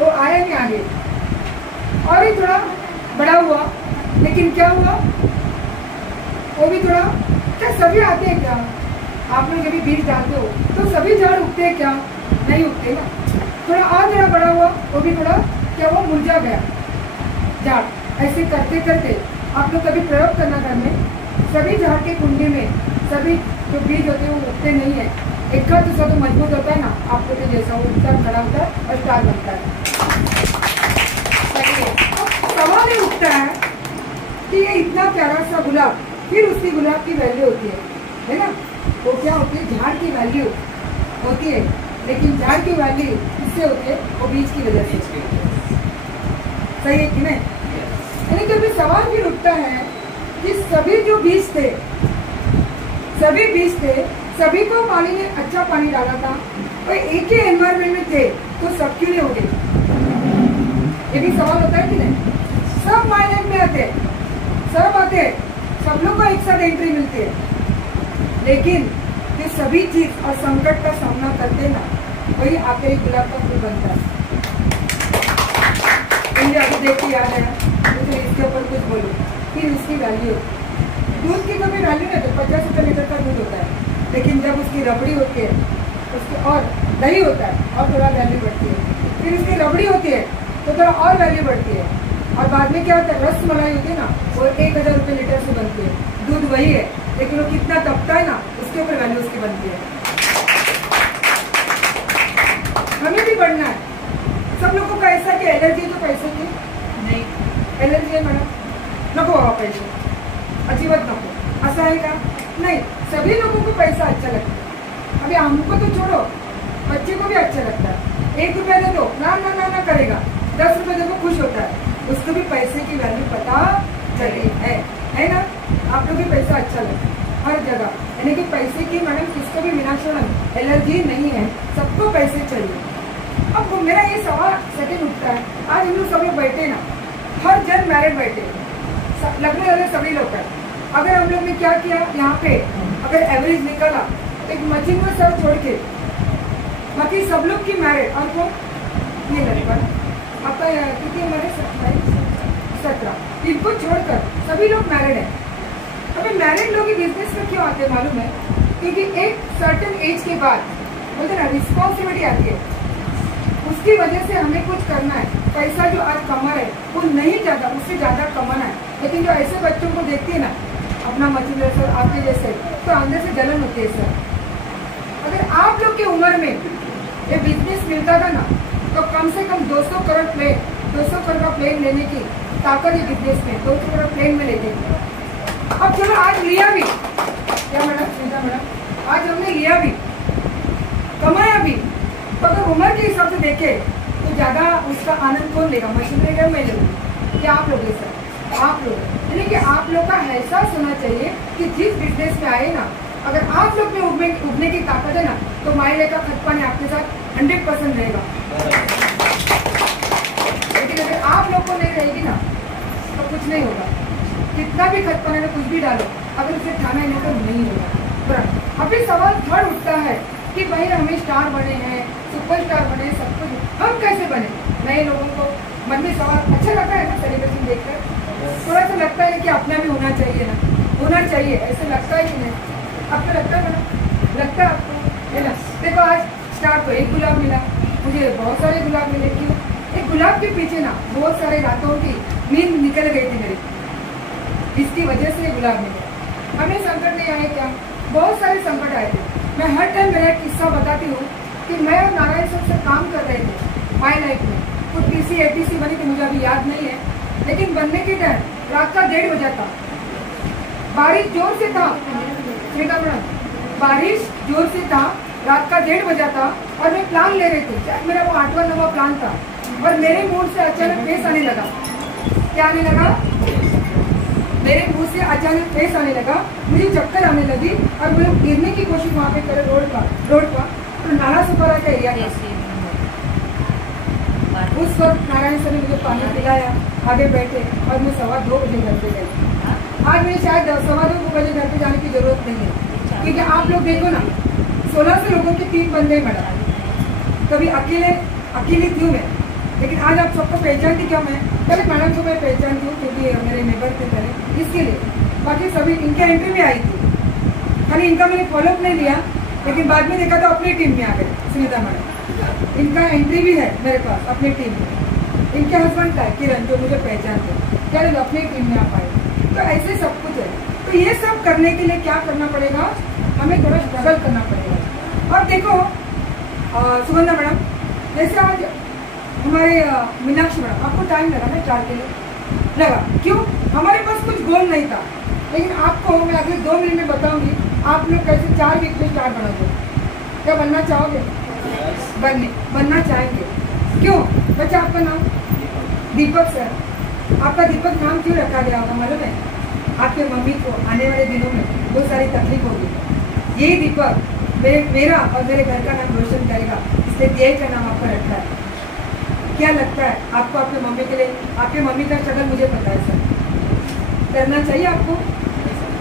वो आया नहीं आगे। और ही थोड़ा बड़ा हुआ, लेकिन क्या हुआ, वो भी थोड़ा, क्या सभी आते हैं क्या? आप लोग जब भी बीज डालते हो तो सभी झाड़ उगते हैं क्या? नहीं उगते ना। थोड़ा और थोड़ा बड़ा हुआ, वो भी थोड़ा क्या हुआ, मुरझा गया झाड़। ऐसे करते करते आप लोग कभी प्रयोग करना घर में, सभी झाड़ के कुंडे में सभी जो बीज होते हैं वो उगते नहीं है, एक का दूसरा तो मजबूत होता है ना, आपको तो जैसा वो उगता खड़ा होता है और स्टार बनता है। सवाल ये उठता है कि ये इतना प्यारा सा गुलाब, फिर उसकी गुलाब की वैल्यू होती है ना? वो क्या होती है, झाड़ की वैल्यू होती है, लेकिन झाड़ की वैल्यू किससे होती है, वो बीज की वजह से। सही है कि नहीं? यानी कभी सवाल भी उठता है कि सभी जो बीज थे, सभी बीज थे, सभी को पानी ने अच्छा पानी डाला था, और एक ही एनवायरमेंट में थे, तो सब क्यों नहीं हो गए? ये भी सवाल होता है कि नहीं? सब माइलेज में आते, सब आते, सब लोग को एक साथ एंट्री मिलती है, लेकिन जो सभी चीज और संकट का सामना करते ना, वही आखिरी गुलाब का फूल बनता है। मुझे अभी देख के याद आया, तो इसके ऊपर कुछ बोलो। फिर उसकी वैल्यू, दूध की कभी वैल्यू नहीं होती, 50 रुपये लीटर का दूध होता है, लेकिन जब उसकी रबड़ी होती है, उसकी और दही होता है और थोड़ा वैल्यू बढ़ती है, फिर उसकी रबड़ी होती है तो थोड़ा और वैल्यू बढ़ती है, और बाद में क्या होता है, रस मलाई होती है ना, वो 1000 रुपये लीटर से बनती है। दूध वही है, लेकिन वो कितना तपता है ना, उसके ऊपर वैल्यू उसकी बनती है। हमें भी बढ़ना है। सब लोगों का ऐसा कि एलर्जी तो पैसे की नहीं, एलर्जी है मैडम, नको बाबा पैसे, अजीबत नको, ऐसा है क्या? नहीं, सभी लोगों को पैसा अच्छा लगता है। अभी हमको तो छोड़ो, बच्चे को भी अच्छा लगता है। 1 रुपया दे दो, ना ना ना ना करेगा, 10 रुपये दे दो खुश होता है, उसको भी पैसे की वैल्यू पता चली है ना? आप लोग भी पैसा अच्छा लगता है हर जगह, यानी कि पैसे की मैडम किसको भी विनाशरण एलर्जी नहीं है, सबको पैसे चाहिए। अब मेरा ये सवाल सेकंड उठता है, आज हम लोग सब लोग बैठे ना, हर जन मैरिड बैठे, लगने वाले सभी लोग हैं। अगर हम लोग ने क्या किया यहाँ पे, अगर एवरेज निकाला, एक मशीन में सब छोड़ के बाकी सब लोग की मैरिड, और वो ये लड़का आपका कितनी उम्र है, 17, इनको छोड़कर सभी लोग मैरिड है। अभी मैरिड लोग ही बिजनेस में क्यों आते हैं मालूम है? क्योंकि एक सर्टेन एज के बाद बोलते ना रिस्पॉन्सिबिलिटी आती है, उसकी वजह से हमें कुछ करना है। पैसा जो आज कमा रहे वो नहीं ज़्यादा, उससे ज़्यादा कमाना है। लेकिन जो ऐसे बच्चों को देखती है ना, अपना मछली सर आपके जैसे, तो अंदर से जलन होती है सर। अगर आप लोग की उम्र में ये बिजनेस मिलता था ना, तो कम से कम 200 करोड़ का प्लेन लेने की ताकत है बिजनेस में, 200 करोड़ प्लेन में लेते थे। अब चलो आज लिया भी, क्या मैडम सुनता मैडम, आज हमने लिया भी, कमाया भी, तो अगर उम्र के हिसाब से देखे तो ज़्यादा उसका आनंद कौन लेगा? मशीन लेगा, मैं लूँगी, क्या आप लोग? सर आप लोग, यानी कि आप लोग का एहसास होना चाहिए कि जिस बिजनेस में आए ना, अगर आप लोग में उगने की ताकत है ना, तो माइले का खत पानी आपके साथ 100% रहेगा। लेकिन अगर आप लोग को नहीं रहेगी ना, तो कुछ नहीं होगा। कितना भी खत पानी में कुछ भी डालो, अगर उसे खाना ही नहीं तो नहीं होगा। अभी सवाल थर्ड उठता है कि भाई हमें स्टार बने हैं, सुपरस्टार बने, सब कुछ हम कैसे बने? नए लोगों को मन में सवाल अच्छा लगता है ना, सेलिब्रेशन देखकर थोड़ा सा लगता है कि अपना भी होना चाहिए ना, होना चाहिए, ऐसे लगता है कि नहीं? आपको लगता है मैडम? लगता है आपको, है ना? देखो आज स्टार को एक गुलाब मिला, मुझे बहुत सारे गुलाब मिले। क्यों? एक गुलाब के पीछे ना बहुत सारे रातों की नींद निकल गई थी मेरी, इसकी वजह से गुलाब मिले। हमें संकट नहीं आए क्या? बहुत सारे संकट आए थे। मैं हर टाइम मेरा एक किस्सा बताती हूँ कि मैं और नारायण सर से काम कर रहे थे माई लाइफ में, कुछ PC ATC बनी थी, मुझे अभी याद नहीं है, लेकिन बनने के टाइम रात का 1:30 बजा था, बारिश जोर से था, बारिश जोर से था, रात का 1:30 बजा था, और मैं प्लान ले रही थी, शायद मेरा वो 8वां 9वां प्लान था, और मेरे मूड से अचानक फेस आने लगा। क्या आने लगा? मेरे मुंह से अचानक फेस आने लगा, मुझे चक्कर आने लगी और मुझे गिरने की कोशिश वहाँ पे करे रोड पर। तो नाला सुपारा का एरिया था। उस वक्त नारायण सर ने मुझे पानी पिलाया, आगे बैठे और मैं 2:15 बजे घर पे गई। आज मुझे शायद 2:15 बजे घर पे जाने की जरूरत नहीं है, क्योंकि आप लोग देखो ना 1600 लोगों के 3 बंदे मैडम। कभी अकेली थी मैं, लेकिन आज आप सबको पहचानती क्यों? मैं पहले मैडम को मैं पहचानती हूँ क्योंकि मेरे नेबर थे पहले, इसके लिए। बाकी सभी इनके एंट्री में आई थी, खाली इनका मैंने फॉलोअप नहीं लिया, लेकिन बाद में देखा तो अपनी टीम में आ गए सुनीता मैडम। इनका एंट्री भी है मेरे पास अपनी टीम में। इनके हस्बैंड का है किरण, जो मुझे पहचानते, क्या अपनी टीम में आप आए। तो ऐसे सब कुछ है। तो ये सब करने के लिए क्या करना पड़ेगा? हमें थोड़ा स्ट्रगल करना पड़ेगा। और देखो सुगंधा मैडम, जैसे आज हमारे मीनाक्षी मैडम, आपको टाइम लगा ना चार के लिए लगा, क्यों? हमारे पास कुछ गोल नहीं था, लेकिन आपको मैं अगले 2 मिनट में बताऊंगी आप लोग कैसे 4 वीक में स्टार बनाओगे। क्या बनना चाहोगे? बनना चाहेंगे। क्यों? बच्चा आपका नाम दीपक सर। आपका दीपक नाम क्यों रखा गया होगा मालूम है? आपके मम्मी को आने वाले दिनों में बहुत सारी तकलीफ होगी। यही दीपक मेरा और मेरे घर का नाम रोशन करेगा, इसलिए देव का नाम आपका रखा है। क्या लगता है आपको आपके मम्मी के लिए? आपके मम्मी का स्ट्रगल मुझे पता है सर। करना चाहिए आपको,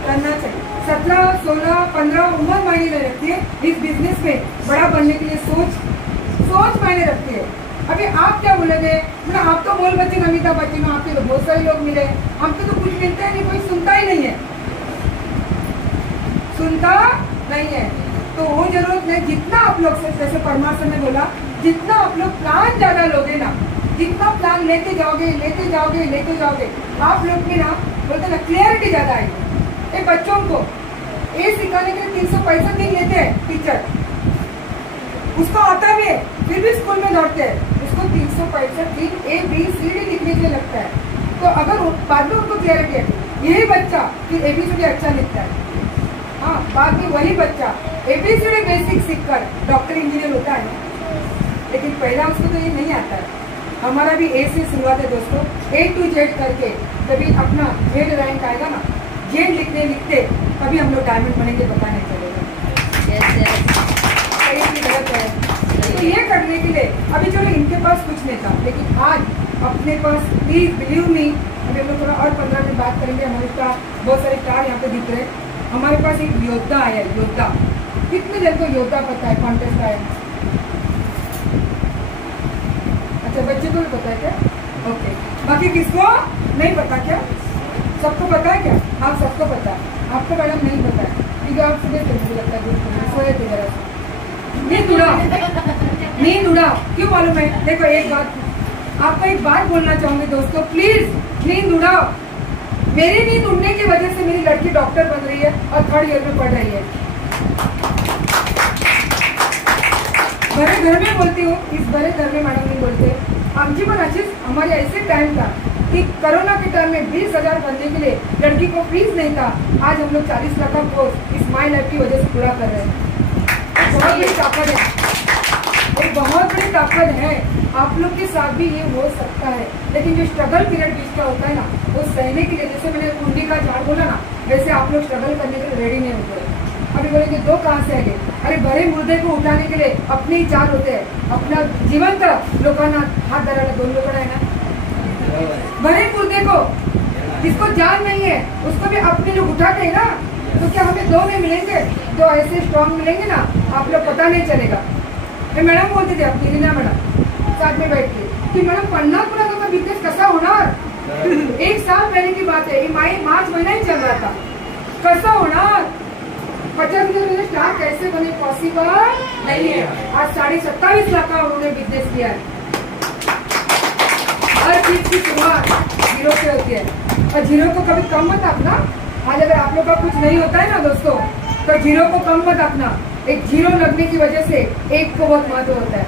करना चाहिए। 17, 16, 15 उम्र मायने नहीं रखती है इस बिजनेस में बड़ा बनने के लिए। सोच मायने रखती है। अभी आप क्या बोलोगे? मतलब आप तो बोल बच्चे नमिता बच्चे में आपके तो बहुत सारे लोग मिले, हमको तो कुछ मिलता है नहीं, कोई सुनता ही नहीं है, सुनता नहीं है। तो वो जरूरत नहीं, जितना आप लोग से, जैसे परमात्मा ने बोला, जितना आप लोग प्लान ज्यादा लोगे ना, जितना प्लान लेते जाओगे, आप लोग की ना बोलते ना क्लियरिटी ज्यादा आएगी। एक बच्चों को ए सिखाने के लिए 365 दिन लेते हैं टीचर, उसको आता भी है फिर भी स्कूल में दौड़ते हैं, उसको 365 दिन ABCD लिखने के लिए लगता है। तो अगर बाद में उनको क्लियरिटी है, यही बच्चा फिर ABCD अच्छा लिखता है। हाँ, बाद में वही बच्चा ABCD बेसिक सीखकर डॉक्टर इंजीनियर होता है, लेकिन पहला उसको तो ये नहीं आता है। हमारा भी A से शुरुआत है दोस्तों, A to Z करके। कभी अपना Z रैंक आएगा ना, Z लिखते तभी हम लोग डायमंड बनेंगे, पता नहीं चलेगा। गलत है। तो ये करने के लिए अभी चलो इनके पास कुछ नहीं था, लेकिन आज अपने पास, प्लीज बिलीव मी, अभी हम लोग थोड़ा और 15 मिनट बात करेंगे। हमारे पास बहुत सारे कार यहाँ पे दिख रहे हैं। हमारे पास एक योद्धा आया है, योद्धा। कितने जन को योद्धा पता है? कॉन्टेस्ट आया। अच्छा, बच्चे को भी पता है क्या? ओके, बाकी किसको नहीं पता? क्या सबको पता है? क्या हाँ, सबको पता है। आपको मैडम नहीं पता है क्योंकि आप सुबह मुझे लगता है सोए थे जरा, नींद उड़ा। क्यों मालूम है? देखो एक बात, आपको एक बात बोलना चाहूंगी दोस्तों, प्लीज नींद उड़ाओ। मेरी नींद उड़ने की वजह से मेरी लड़की डॉक्टर बन रही है और 3rd ईयर में पढ़ रही है। बड़े घर में बोलती हूँ, इस बड़े घर में मैडम नहीं बोलते। आमची पण अशीच हमारे ऐसे टाइम था कि कोरोना के टाइम में 20,000 भरने के लिए लड़की को फीस नहीं था। आज हम लोग 40 लाख का कोर्स इस माई लाइफ की वजह से पूरा कर रहे हैं। बहुत बड़ी ताकत है, एक बहुत बड़ी ताकत है। आप लोग के साथ भी ये हो सकता है, लेकिन जो स्ट्रगल पीरियड बीच का होता है ना, वो सहने के लिए, जैसे मैंने कुंडी का झाड़ बोला ना, वैसे आप लोग स्ट्रगल करने के लिए रेडी नहीं होते। अभी बोलेंगे 2 कहाँ से आएंगे? अरे भरे मुर्दे को उठाने के लिए अपने ही 4 होते हैं। अपना जिवंत लोकांना हाथ धरायला 2 लोक आहे ना, भरे मुर्दे को, जिसको जान नहीं है उसको भी अपने लोग उठाते हैं ना। तो क्या हमें 2 में मिलेंगे? 2 ऐसे स्ट्रॉन्ग मिलेंगे ना, आप लोग पता नहीं चलेगा। मैडम बोलते थे अपनी रीना मैडम साथ में बैठ के कि मैडम 50 लाख का बिजनेस कैसा होणार? 1 साल पहले की बात है, मार्च महीना ही चल रहा था। कैसा होणार? 50 स्टार कैसे बने? पॉसिबल नहीं है। आज 27.5 लाख का उन्होंने बिजनेस किया है। हर चीज की शुरुआत 0 से होती है, और 0 को कभी कम मत आंकना। आज अगर आप लोग का कुछ नहीं होता है ना दोस्तों, तो 0 को कम मत आंकना। एक 0 लगने की वजह से 1 को बहुत महत्व होता है,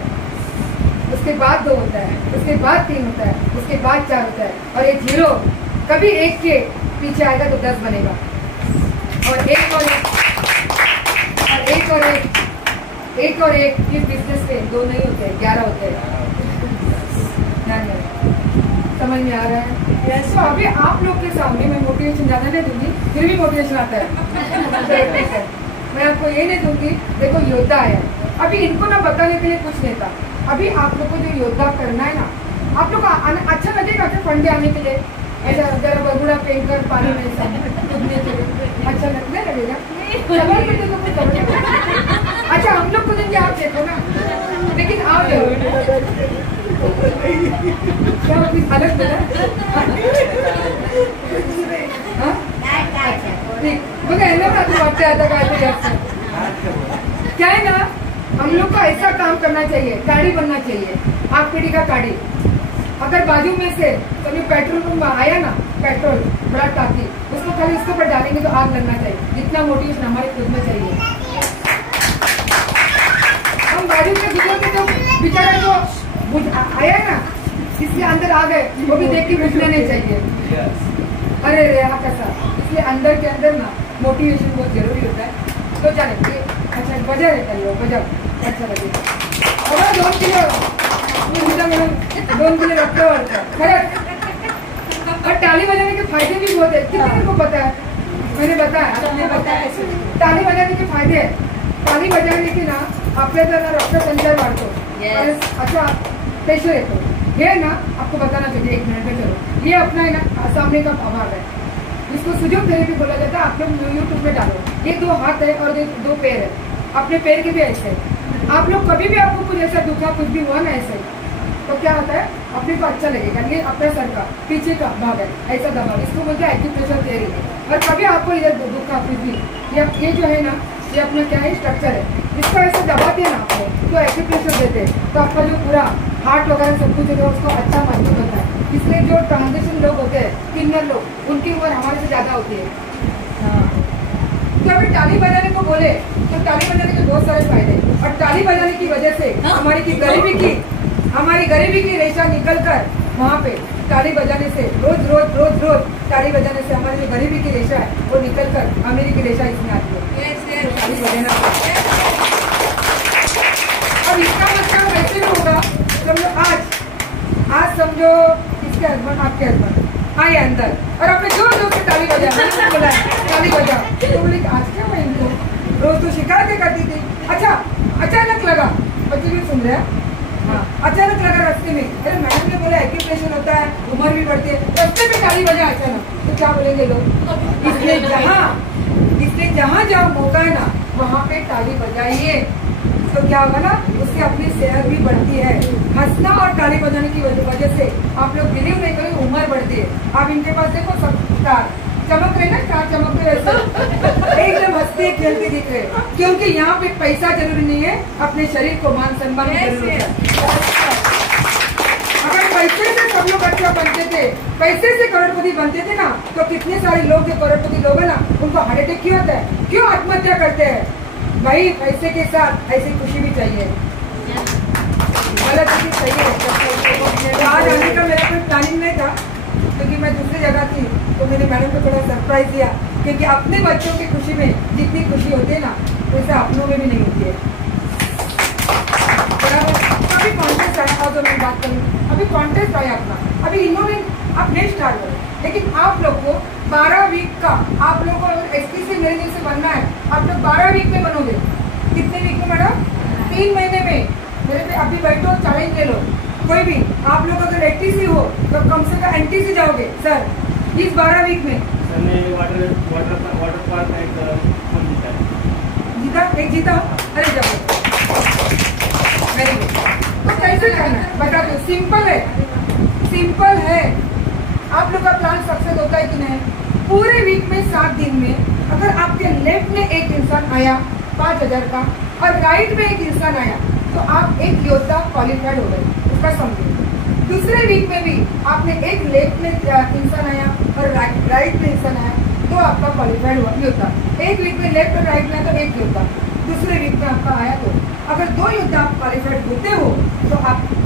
उसके बाद 2 होता है, उसके बाद 3 होता है, उसके बाद 4 होता है, और एक 0 कभी 1 के पीछे आएगा तो 10 बनेगा, और 1 और 1 इस बिजनेस में 2 नहीं होते हैं, 11 होते हैं। समझ में आ रहा है? तो अभी आप लोग के सामने मैं मोटिवेशन ज्यादा नहीं दूंगी, फिर भी मोटिवेशन आता है। मैं आपको ये नहीं दूंगी, देखो योद्धा है, अभी इनको ना बताने के लिए कुछ नहीं था। अभी आप लोग को जो योद्धा करना है ना, आप लोग को अच्छा लगेगा क्या फंडे आने के लिए? ऐसा जरा बगुड़ा पहन कर पानी में डूबने के लिए अच्छा लगने लगेगा? सवाल पे देखो कुछ समझ। अच्छा हम लोग को देंगे, आप देखो ना, लेकिन आप क्या अलग ठीक बघा ना वाटते आता काय क्या है ना, हम लोग को ऐसा काम करना चाहिए, गाड़ी बनना चाहिए, आग पीढ़ी का गाड़ी। अगर बाजू में से कभी पेट्रोल पंप आया ना, पेट्रोल बड़ा टाकी, उसको खाली इसके ऊपर डालेंगे तो आग लगना चाहिए। जितना मोटिवेशन हमारे खुद में चाहिए, हम गाड़ी में गुजरते तो बेचारा जो आया ना, इसलिए अंदर आ गए, वो भी देख के बुझना नहीं चाहिए। अरे रे यहाँ कैसा, इसलिए अंदर के अंदर ना मोटिवेशन बहुत जरूरी होता है। तो जाने अच्छा बजा रहता है, बजा अच्छा लगेगा। और 2 किलो 2 किलो रखते खरच। और ताली बजाने के फायदे भी बहुत है, कितने को पता है? मैंने बताया, आपने बताया ताली बजाने के फायदे है। ताली बजाने की ना आपल्या जर रक्त संचार वाढतो, अच्छा प्रेशर येतो, हे ना आपको बताना चाहिए। 1 मिनट में चलो, ये अपना है ना सामने का भाग है, इसको सुजोग थेरेपी बोला जाता है। आप लोग यूट्यूब में डालो, ये 2 हाथ है और 2 पैर है, अपने पैर के भी ऐसे। आप लोग कभी भी आपको कुछ ऐसा दुखा, कुछ भी हुआ ना ऐसे, तो क्या होता है, अपने को अच्छा लगेगा। ये अपने सर का पीछे का भाग है, ऐसा दबाव, इसको बोलते हैं एक्यूप्रेशर थ्योरी। और कभी आपको इधर दुखा कुछ भी, ये जो है ना, ये अपना क्या है, स्ट्रक्चर है, इसको ऐसे दबाते हैं ना आपको, तो एक्यूप्रेशर देते हैं, तो आपका जो पूरा हार्ट वगैरह सब कुछ है उसको अच्छा मजबूत होता है। इसलिए जो ट्रांजिशन लोग होते हैं, किन्नर लोग, उनकी उम्र हमारे से ज्यादा होती है। हाँ, तो अभी ताली बजाने को बोले तो ताली बजाने के बहुत सारे फायदे, और ताली बजाने की वजह से हमारी गरीबी की रेशा निकल कर वहाँ पे ताली बजाने से रोज रोज रोज रोज ताली बजाने से हमारी जो गरीबी की रेशा है वो निकल कर अमीरी की रेशा इसमें आती है। ताली बजाना, अब इसका मतलब वैसे भी होगा, समझो आज समझो इसके हस्बैंड, आपके हस्बैंड आए अंदर और आपने जोर जोर से ताली बजा, मैंने बोला ताली बजा, तो बोले आज क्या मैं इनको रोज तो शिकायतें करती थी। अच्छा अचानक लगा, बच्चे भी सुन रहे हैं, हाँ अचानक लगा रास्ते में, अरे मैडम ने बोला एक्यूप्रेशर होता है, उम्र भी बढ़ती है, रास्ते में ताली बजा अचानक, तो क्या बोलेंगे लोग? इसलिए जहाँ जहाँ मौका है ना वहाँ पे ताली बजाइए, तो क्या होगा ना, उससे अपनी सेहत भी बढ़ती है। हंसना और ताली बजाने की वजह से आप लोग बिलीव नहीं करें, उम्र बढ़ती है। आप इनके पास देखो, सब स्टार चमक रहे ना, स्टार चमक रहे वैसे एकदम हंसते खेलते दिख रहे, क्योंकि यहाँ पे पैसा जरूरी नहीं है, अपने शरीर को मान सम्मान जरूरी है। अगर पैसे से सब लोग अच्छा बनते थे, पैसे से करोड़पति बनते थे ना, तो कितने सारे लोग जो करोड़पति लोग है ना, उनको हार्ट अटैक क्यों होता है, क्यों आत्महत्या करते हैं? भाई पैसे के साथ ऐसी खुशी भी चाहिए, गलत भी चाहिए। आज आने का मेरा कोई प्लानिंग नहीं था, क्योंकि मैं दूसरी जगह थी, तो मैंने मैडम को थोड़ा सरप्राइज दिया, क्योंकि अपने बच्चों की खुशी में जितनी खुशी होती है ना, वैसे अपनों में भी नहीं होती है। अभी कॉन्टेस्ट आया, और तो मैं बात करूँ, अभी कॉन्टेस्ट आया अपना, अभी इन्होंने आप नहीं स्टार्ट करो, लेकिन आप लोग को 12 वीक का, आप लोग को अगर SPC मेरे जैसे बनना है, आप लोग 12 वीक में बनोगे। कितने वीक में मैडम? 3 महीने में। मेरे पे अभी बैठो, चैलेंज ले लो, कोई भी आप लोग अगर ATC हो तो कम से कम NTC जाओगे सर इस 12 वीक में। सर ने वाटर पार्क में एक जीता, अरे जाओ, वेरी गुड। तो कैसे करना है बता दो, सिंपल है। आप लोग का प्लान सक्सेस होता है कि नहीं? पूरे वीक में 7 दिन में अगर आपके लेफ्ट में एक इंसान आया 5000 का और राइट में एक इंसान आया, तो आप एक योद्धा क्वालिफाइड हो गए, उसका समझो। दूसरे वीक में भी आपने एक लेफ्ट में इंसान आया और राइट में इंसान आया, तो आपका क्वालिफाइड हुआ योद्धा। एक वीक में लेफ्ट और राइट में तो एक योद्धा, दूसरे वीक में आपका आया, तो अगर 2 योद्धा आप क्वालिफाइड होते हो तो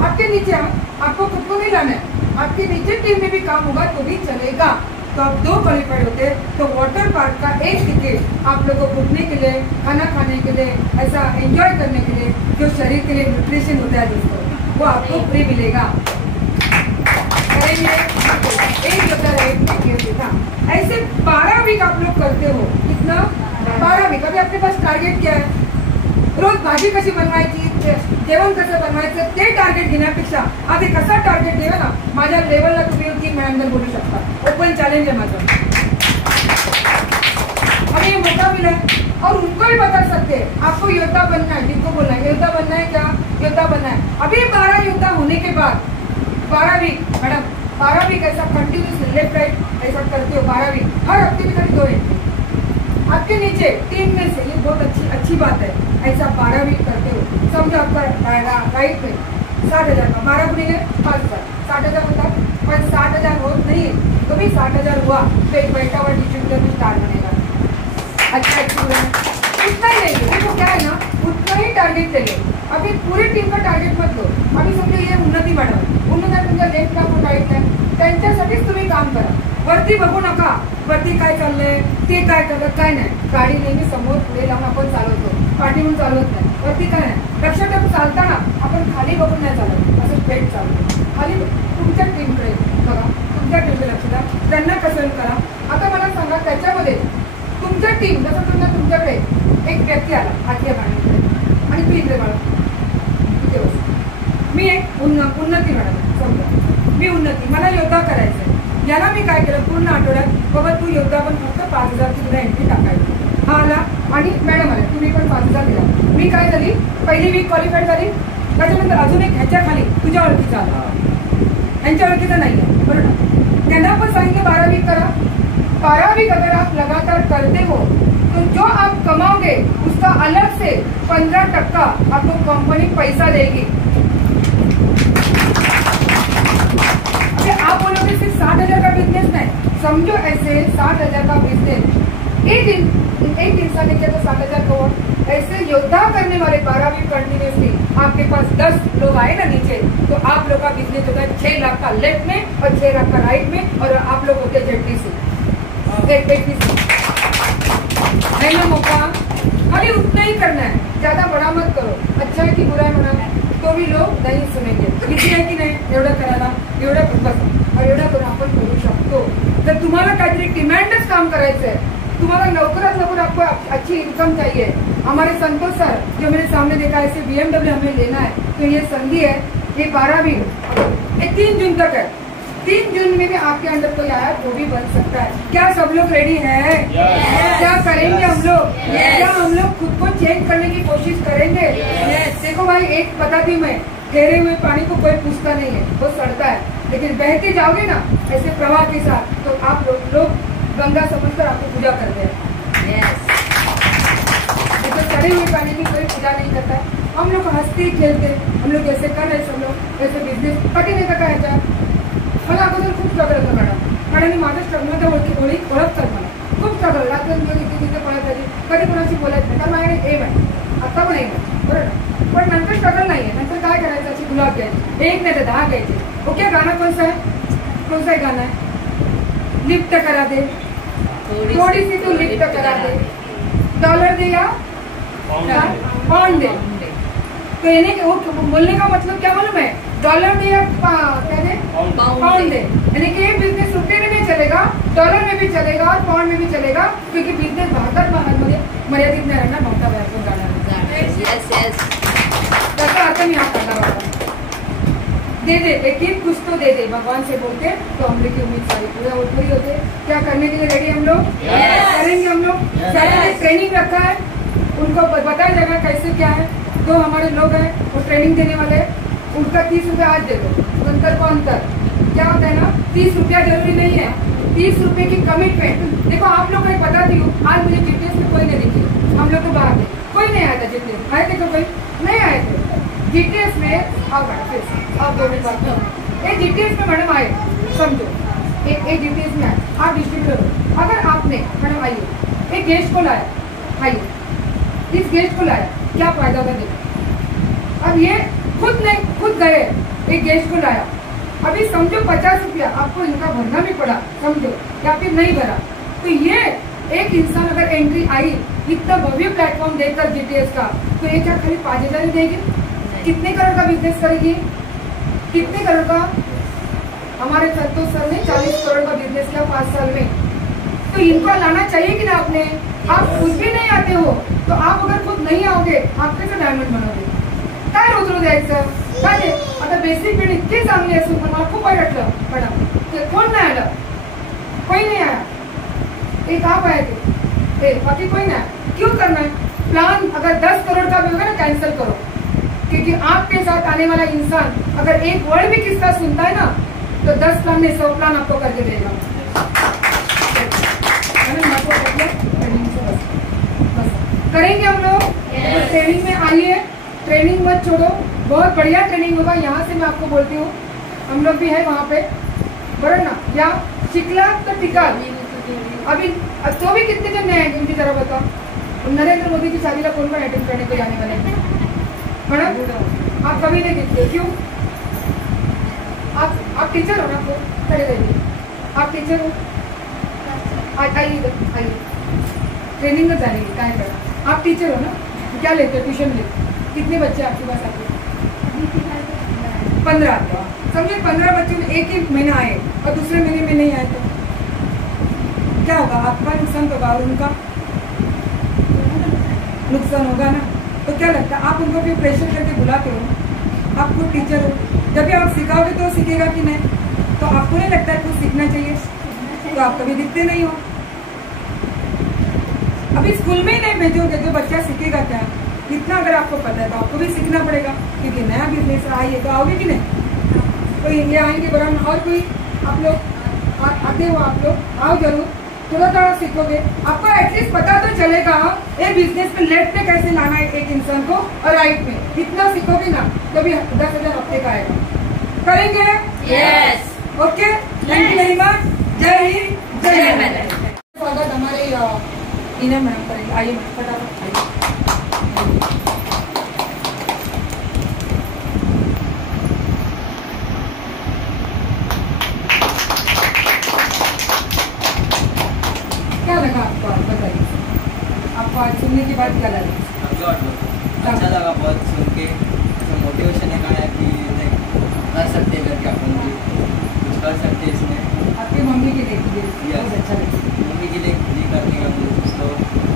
आपके नीचे आपको खुद को नहीं लाना है, आपके नीचे टीम में भी काम होगा तो भी चलेगा। तो आप 2 क्वालिफाइड होते हैं, तो वाटर पार्क का एक टिकट आप लोगों को घूमने के लिए, खाना खाने के लिए, ऐसा एंजॉय करने के लिए, जो शरीर के लिए न्यूट्रिशन होता है दोस्तों, वो आपको फ्री मिलेगा। एक योद्धा रहेगा। ऐसे 12 वीक आप लोग करते हो, कितना 12 वीक। अभी आपके पास टार्गेट क्या है? रोज भाजी कशी बनवायची, जेवण कसं बनवायचं ते टार्गेट घेण्यापेक्षा आधी कसा टार्गेट देवा ना, माझ्या लेवलला तुम्ही की मॅडम बोलू शकता। ओपन चैलेंज है माझा, अभी मौका मिला है और उनको भी बता सकते हैं आपको योद्धा बनना है। जिनको बोलना है योद्धा बनना है, क्या योद्धा बनना है। अभी 12 योद्धा होने के बाद 12 वीक मैडम, 12 वीक ऐसा कंटिन्यूस लेफ्ट राइट ऐसा करते हो 12 वीक, हर हफ्ते में कभी 2 एंट्री आपके नीचे टीम में से। ये बहुत अच्छी बात है। ऐसा 12 वीक करते हो, समझो आपका राइट में 60,000 का 12 गुने 5,000 60,000 होता, पर 60,000 हो नहीं तो भी 60,000 हुआ तो एक बैठा हुआ डिस्ट्रीब्यूटर में स्टार बनेगा। अच्छा उतना ही नहीं, देखो क्या है ना, उतना ही टार्गेट ले लो। अभी पूरी टीम का टार्गेट मत लो। अभी समजो ये उन्नती मॅडम, उन्नती तुमच्या लेफ्ट का राईट आहे, त्यांच्यासाठीच तुम्ही काम करा। वरती बघू नका, वरती काय चाललंय ते काय करत काय नाही। गाडी नेहमी समोर पुढे लावून आपण चालवतो, पाठीहून चालवत नाही। वरती काय नाही, लक्षात ठेवा चालताना आपण खाली बघून नाही चालत, असं स्ट्रेट चालतो। खाली तुमच्या टीमकडे बघा, तुमच्या टीमकडे लक्ष द्या, त्यांना कसं करा। आता मला सांगा त्याच्यामध्ये तुमच्या टीम जसं तुमच्याकडे एक व्यक्ती आला हाती पाण्याकडे आणि तू इकडे मला इथे बस, मी एक उन्नती मॅडम, समजा मी उन्नती, मला योद्धा करायचं आहे। याला मी काय केलं पूर्ण आठवड्यात, बाबा तू योद्धा पण फक्त 5,000 ची तुला एंट्री टाकायची। हा आला आणि मॅडम आले, तुम्ही पण 5,000 दिला। मी काय झाली, पहिली वीक क्वालिफाईड झाली, त्याच्यानंतर अजून एक ह्याच्या खाली तुझ्या ओळखीचा आला, ह्यांच्या ओळखीचा नाही आहे बरोबर। त्यांना पण सांगितलं 12 वीक करा। 12 वीक अगर आप लगातार करते हो तो जो आप कमाओगे उसका अलग से 15% आपको कंपनी पैसा देगी। आप बोलोगे सिर्फ 60,000 का बिजनेस नहीं, समझो ऐसे 60,000 का बिजनेस एक इंसान ने किया तो 60,000 करोड़। ऐसे योद्धा करने वाले 12 वीक कंटिन्यूसली आपके पास 10 लोग आए ना नीचे, तो आप लोग का बिजनेस होता है 6 लाख का लेफ्ट में और 6 लाख का राइट में, और आप लोग होते ZTC है ना मौका। खाली उतना ही करना है, ज्यादा बड़ा मत करो। अच्छा है कि बुरा है म्हणा तो भी लोग नहीं सुनेंगे। किती आहे की नाही एवढं करायला, एवढं बस और एवढं करून आपण करू शकतो। जर तुम्हाला काहीतरी डिमांडच काम करायचं आहे, तुम्हाला लवकरात लवकर आपको अच्छी इनकम चाहिए, हमारे संतोष सर जो मेरे सामने देखा ऐसे BMW हमें लेना है, तो ये संधि है, ये 12 वीक ये 3 जून तक है। 3 जून में भी आपके अंदर कोई आया वो भी बन सकता है। क्या सब लोग रेडी हैं? क्या करेंगे हम लोग? क्या हम लोग खुद को चेंज करने की कोशिश करेंगे? देखो भाई एक बताती हूँ मैं, ठहरे हुए पानी को कोई पूछता नहीं है, वो सड़ता है, लेकिन बहते जाओगे ना ऐसे प्रवाह के साथ तो आप लोग गंगा समझकर आपको पूजा करते हैं। तो सड़े हुए पानी की कोई पूजा नहीं करता है। हम लोग हंसते खेलते, हम लोग जैसे कर रहे सब लोग वैसे बिजनेस कठीण आहे का काय। मला अगोदर खूप स्ट्रगल होतं मॅडम, मी माझं स्ट्रगल तर ओळखतात मला खूप स्ट्रगल, रात्रंदिवस इथे तिथे पळत राहिली, कधी कोणाशी बोलायचं नाही, कारण माझ्याकडे एम आहे, आता पण एम आहे बरोबर। पण नंतर स्ट्रगल नाही आहे, नंतर काय करायचं, अशी गुलाब घ्यायची, 1 नाही तर 10 घ्यायचे। ओके गाणं कौन सा है गाना है, लिफ्ट करा दे थोड़ी सी तू लिफ्ट करा दे, डॉलर दे या पाउंड दे। तो यानी कि वो बोलने का मतलब क्या मालूम है, डॉलर दे या क्या दे पाउंड दे। यानी कि ये बिजनेस रुपये में भी चलेगा, डॉलर में भी चलेगा और पाउंड में भी चलेगा, क्योंकि बिजनेस भारतात मध्ये मर्यादित नाही राहणार, ममता बाहेर जाणार। त्याचा अर्थ मी हा करणार होता, दे दे लेकिन कुछ तो दे दे, भगवान से बोलते तो हमने की उम्मीद सारी पूरी होते। क्या करने के लिए रेडी हम लोग? करेंगे हम लोग। सारे ट्रेनिंग रखा है, उनको बताया जाएगा कैसे क्या है। 2 हमारे लोग हैं वो ट्रेनिंग देने वाले हैं, उनका 30 रुपये आज दे दो, अंतर को अंतर क्या होता है ना, 30 रुपया जरूरी नहीं है, 30 रुपये की कमिटमेंट। देखो आप लोग को एक बताती हूँ, आज मुझे जीटीएस में कोई नहीं दिखी, हम लोग तो बाहर थे, कोई नहीं आया था जीटीएस, आए थे कोई नहीं आए थे जीटीएस में। आप 2 मिनट बात करो, ये जीटीएस में मैडम आए, समझो एक जीटीएस में आए, आप डिस्ट्रीब्यूटर हो, अगर आपने मैडम आइए एक गेस्ट को लाया, आइए इस गेस्ट को लाया, क्या फायदा होगा देखो। अब ये खुद गए एक गेस्ट को लाया, अभी समझो 50 रुपया आपको इनका भरना भी पड़ा, समझो या फिर नहीं भरा, तो ये एक इंसान अगर एंट्री आई इतना भव्य प्लेटफॉर्म देकर जीटीएस का, तो ये क्या खाली 5,000 देगी? कितने करोड़ का बिजनेस करेगी? कितने करोड़ का? हमारे संतोष सर ने 40 करोड़ का बिजनेस किया 5 साल में, तो इनको लाना चाहिए कि ना आपने। आप खुद भी नहीं आते हो तो आप अगर खुद नहीं आओगे आप कैसे डायमंड बनोगे? काय रोज रोज यायचं काय ते? आता बेसिक बीड इतकी चांगली असून पण मला खूप वाटलं मॅडम ते कोण नाही आलं, कोई नहीं आया, एक आप आए थे, बाकी कोई नहीं आया। क्यों करना है? प्लान अगर 10 करोड़ का भी होगा ना कैंसिल करो, क्योंकि आपके साथ आने वाला इंसान अगर एक वर्ड भी किसका सुनता है ना तो 10 प्लान में 100 प्लान आपको करके देगा। करेंगे हम लोग। ट्रेनिंग में आइए, ट्रेनिंग मत छोड़ो, बहुत बढ़िया ट्रेनिंग होगा। यहाँ से मैं आपको बोलती हूँ, हम लोग भी है वहाँ पे, बराबर ना? या शिकला तो टिका। अभी तो भी कितने जन नहीं आएंगे उनकी तरह बताओ। नरेंद्र मोदी की शादी का कौन कौन अटेंड करने को आने वाले हैं? मैडम आप कभी नहीं दिखते, क्यों? आप टीचर हो ना, आपको खड़े रहिए, आप टीचर हो, आइए इधर आइए, ट्रेनिंग में जाएंगे क्या करा। आप टीचर हो ना, क्या लेते हो? ट्यूशन लेते? कितने बच्चे आपके पास आते हैं? 15 आते हैं। समझे 15 बच्चों में एक ही महीना आए और दूसरे महीने में नहीं आए तो क्या होगा? आपका नुकसान होगा और उनका नुकसान होगा ना। तो क्या लगता है आप उनको भी प्रेशर करके बुलाते हो? आप खुद टीचर हो, जब भी आप सिखाओगे तो सीखेगा कि नहीं? तो आपको नहीं लगता है कुछ सीखना चाहिए? तो आप कभी दिखते नहीं हो। अभी स्कूल में ही नहीं भेजोगे तो बच्चा सीखेगा क्या? इतना अगर आपको पता है तो आपको भी सीखना पड़ेगा, क्योंकि नया बिजनेस आइए तो आओगे कि नहीं? तो इंडिया आएंगे बराबर। और कोई आप लोग आते हो, आप लोग आओ जरूर, थोड़ा थोड़ा सीखोगे, आपको एटलीस्ट पता तो चलेगा ये बिजनेस में लेफ्ट में कैसे लाना है एक इंसान को और राइट में। इतना सीखोगे ना तभी 10,000 हफ्ते का आएगा। करेंगे? Yes. Okay, thank you very much. जय हिंद, जय भारत। स्वागत हमारे इन्हें मैडम करेंगे। आइए फटाफट आइए। क्या लगा आपको? आप बताइए, आपको आज सुनने के बाद क्या लगा? अच्छा लगा बहुत सुन के, मोटिवेशन है कि कर सकते करके अपन भी कुछ कर सकते इसमें। आपकी मम्मी के लिए बहुत अच्छा लगा। मम्मी के लिए खुद ही करने का तो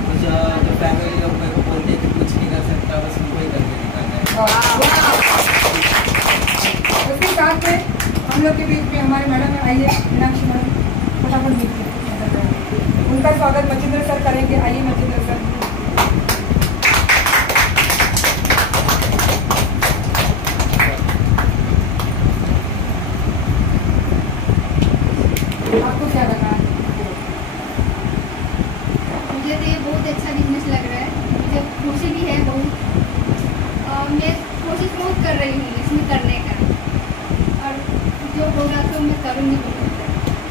कुछ जो फैमिली लोग मेरे को बोलते कि कुछ नहीं कर सकता, बस उनको ही करके दिखाना है। उसके साथ में हम लोग के बीच में हमारे मैडम आइए, मीनाक्षी मैडम, फटाफट मीटिंग उनका स्वागत मचिंद्र सर करेंगे। आइए मचिंद्र सर। आपको क्या लगा? मुझे तो ये बहुत अच्छा बिजनेस लग रहा है, मुझे खुशी भी है बहुत, और मैं कोशिश बहुत कर रही हूँ इसमें करने का, और जो होगा तो मैं करूँगी।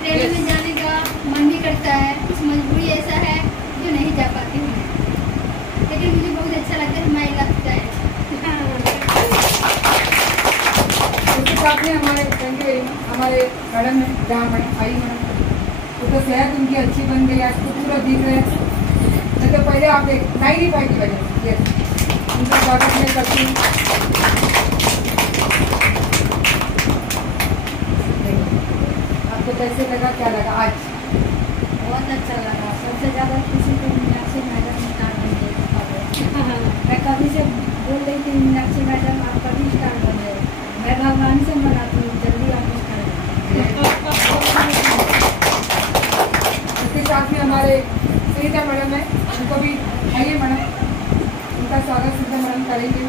ट्रेनिंग में जाने का मन भी करता है, कुछ मजबूरी ऐसा है जो नहीं जा पाती हूँ, लेकिन मुझे बहुत अच्छा लगता है। मैं लगता है उसके साथ में हमारे थैंक यू वेरी मच हमारे मैडम है, जहाँ मैडम आई मैडम, तो सेहत उनकी अच्छी बन गई, आज तो पूरा दिख रहे हैं। नहीं तो पहले आप एक 95 की वजह से। यस, उनका स्वागत मैं करती हूँ। आपको कैसे लगा, क्या लगा आज? बहुत अच्छा लगा। सबसे ज़्यादा किसी को मीनाक्षी मैडम स्टार बन गई। मैं कभी से बोल रही थी मीनाक्षी मैडम आप कभी स्टार बन गए। मैं भगवान से मनाती हूँ जल्दी आप स्टार बन। इसके साथ में हमारे सुनीता मैडम है, उनको भी आइए मैडम, उनका स्वागत सुनीता मैडम करेंगे।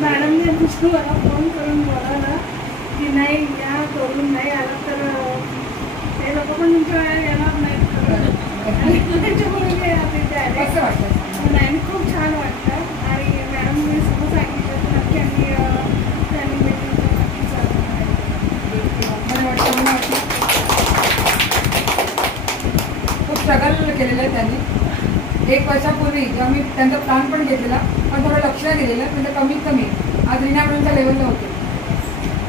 मॅडमने दुसरं मला फोन करून बोलावला की नाही या करून नाही आलं तर ते लोक पण तुमच्या वेळेला येणार नाहीत त्याच्यामुळे मी नाही खूप छान वाटतं आणि मॅडमने सगळं सांगितलं तर नक्की आम्ही प्लॅनिंग मीटिंग नक्की चालू करायचं. स्ट्रगल केलेलं आहे त्यांनी. 1 वर्षापूर्वी जेव्हा मी त्यांचा प्लॅन पण घेतलेला पण थोडं लक्ष दिलेलं म्हणजे कमीत कमी आज रीना मॅडमच्या लेवलला होते.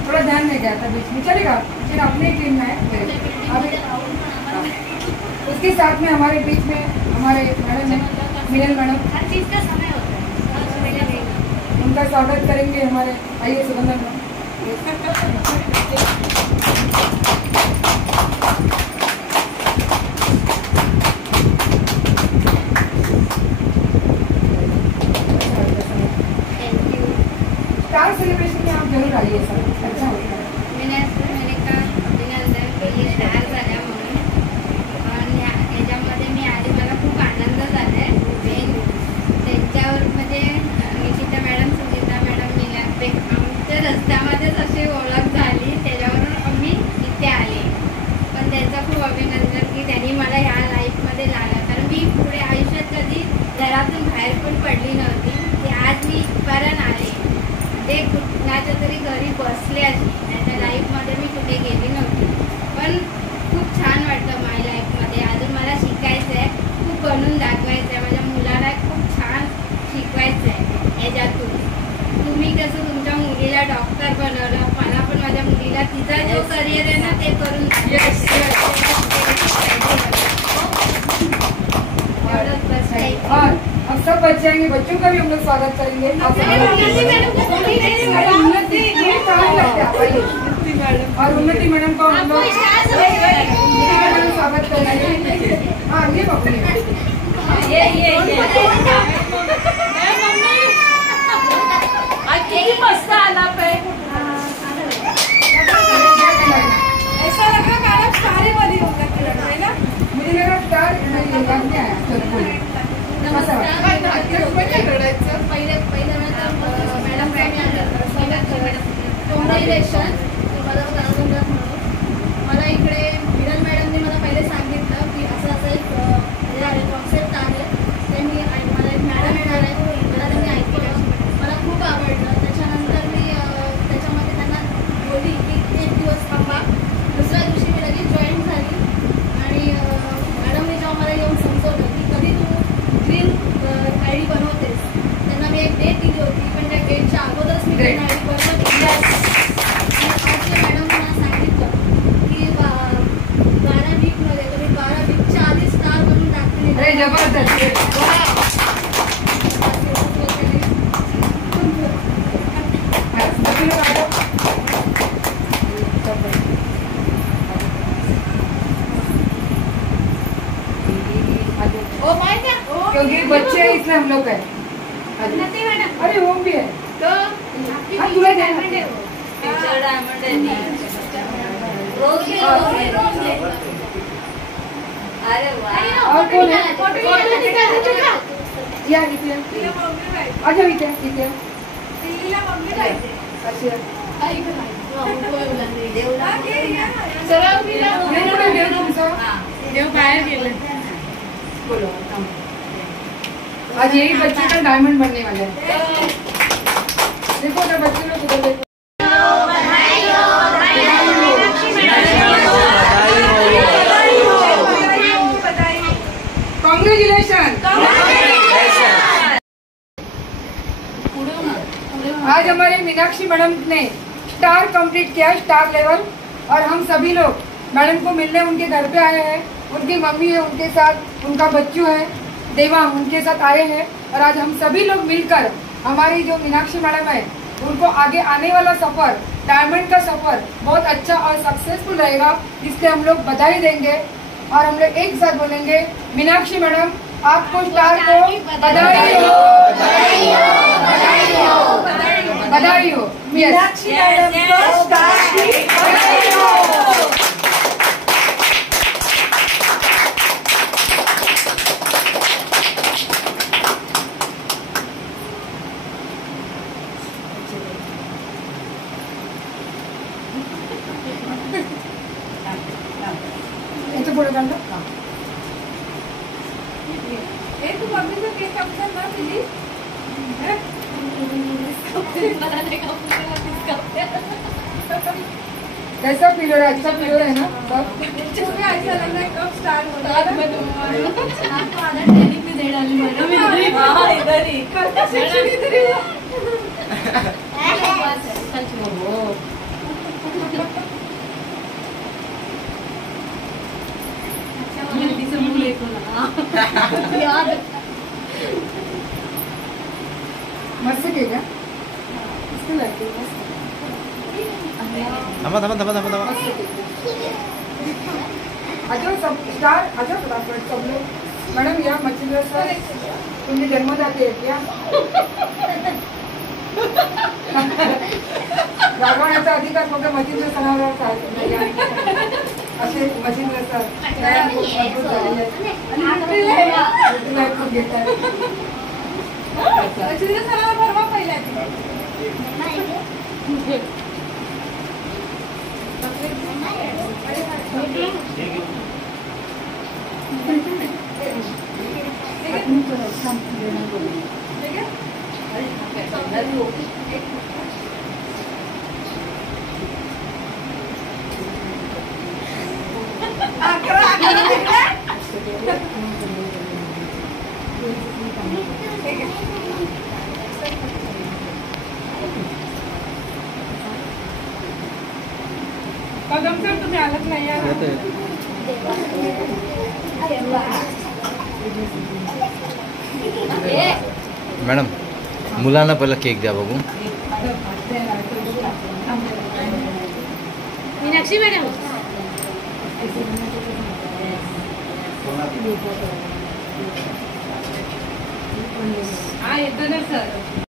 थोड़ा ध्यान नहीं गया था बीच में, चलेगा फिर अपनी टीम में अभी उसके साथ में हमारे बीच में हमारे मैडम है मिलन मैडम, हर चीज का समय होता है, उनका स्वागत करेंगे हमारे. आइए सुगंधा मैडम. स्टार सेलिब्रेशन में आप जरूर आइए सर, अच्छा होता है. मैंने कहा अभिनंदन की स्टार झाल्या म्हणून आणि ह्याच्यामध्ये मी आली, मला खूप आनंद झाला आहे. त्यांच्यावर म्हणजे निकिता मॅडम, सुनीता मॅडम, आमच्या रस्त्यामध्येच अशी ओळख झाली, त्याच्यावरून आम्ही इथे आले. पण त्यांचं खूप अभिनंदन की त्यांनी मला ह्या लाईफमध्ये लावलं, कारण मी पुढे आयुष्यात कधी घरातून बाहेर पण पडली नव्हती. की आज मी इथपर्यंत आले, ते कुणाच्या तरी घरी बसले अशी, त्याच्या लाईफमध्ये मी कुठे गेली नव्हती. पण खूप छान वाटतं माझ्या लाईफमध्ये. अजून मला शिकायचं आहे, खूप बनून दाखवायचं आहे, माझ्या मुलाला खूप छान शिकवायचं आहे याच्यातून. तुम्ही कसं तुमच्या मुलीला डॉक्टर बनवलं, मला पण माझ्या मुलीला तिचा जो करिअर आहे ना ते करून और अब सब बच्चे आएंगे, बच्चों का भी हम लोग स्वागत करेंगे. और उन्नति मैडम को हम लोग स्वागत करेंगे. हाँ ये बाबू मस्त आला पे. ऐसा लग रहा है आप सारे वाली होगा है ना. मुझे लगा स्टार नहीं याद नहीं आया. चलो बोलिए. मला इकडे मिलन मॅडमने मला पहिले सांगितलं की असं असं एक कॉन्सेप्ट आहे, त्यांनी मला एक मॅडम येणार आहे, मला त्यांनी ऐकलं, मला खूप आवडलं. त्याच्यानंतर मी त्याच्यामध्ये त्यांना बोलली की 1 दिवस थांबा. दुसऱ्या दिवशी मी लगेच जॉईन झाली आणि मॅडमने जेव्हा मला येऊन समजवलं की कधी तू ग्रीन आय डी बनवतेस, त्यांना मी एक डेट दिली होती, पण त्या डेटच्या अगोदरच मी ग्रीन आय डी बनवली. मॅडम मला सांगितलं की 12 वीकमध्ये तुम्ही 12 वीकच्या आधी स्टार बनून दाखवली. क्योंकि बच्चे हैं इसलिए हम लोग है. अरे वो भी है तो हाँ तुला डायमंड है, टीचर डायमंड आहे ती. रोज अरे वाह. और कौन है? या इथे अच्छा इथे इथे देव बाहेर गेले. बोलो आज यही बच्चे का डायमंड बनने वाले हैं. देखो ना बच्चे लोग उधर देखो. कांग्रेचुलेशन. आज हमारे मीनाक्षी मैडम ने स्टार कंप्लीट किया, स्टार लेवल. और हम सभी लोग मैडम को मिलने उनके घर पे आए हैं. उनकी मम्मी है उनके साथ, उनका बच्चू है देवा उनके साथ आए हैं. और आज हम सभी लोग मिलकर हमारी जो मीनाक्षी मैडम है उनको आगे आने वाला सफर, डायमंड का सफर बहुत अच्छा और सक्सेसफुल रहेगा, इसलिए हम लोग बधाई देंगे. और हम लोग एक साथ बोलेंगे मीनाक्षी मैडम आपको स्टार को बधाई हो, बधाई हो, बधाई हो, बधाई हो. मीनाक्षी मैडम को स्टार की बधाई हो. पुढे काढलं. तू मम्मीचा केक कापणार ना दिदी. कैसा पीरियड है? अच्छा पीरियड है ना सब? तुम्हें अच्छा लग रहा है कब स्टार्ट होता है? आपको आधा ट्रेनिंग भी दे डाली मैडम इधर ही। हाँ इधर ही कल का सेक्शन इधर ही हुआ। जल्दी से मुंह लेको ना याद मस्त केक है, मस्त लगते मस्त थांबा थांबा थांबा थांबा थांबा मस्त केक है। आजो सब स्टार आजो फटाफट सब लोग। मैडम या मच्छिंद्र सर तुमचे जन्मदाते आहेत या रागवण्याचा अधिकार फक्त मच्छिंद्र सरांवर आहे। असे मच्छिंद्र सर खूप झालेले आहेत, खूप घेतात। मच्छिंद्र सरांवर भरवा पहिला कदम सर तुम्ही आलत नाही यार. मॅडम मुलांना पहिला केक द्या बघू. मीनाक्षी मॅडम हा येतो ना सर.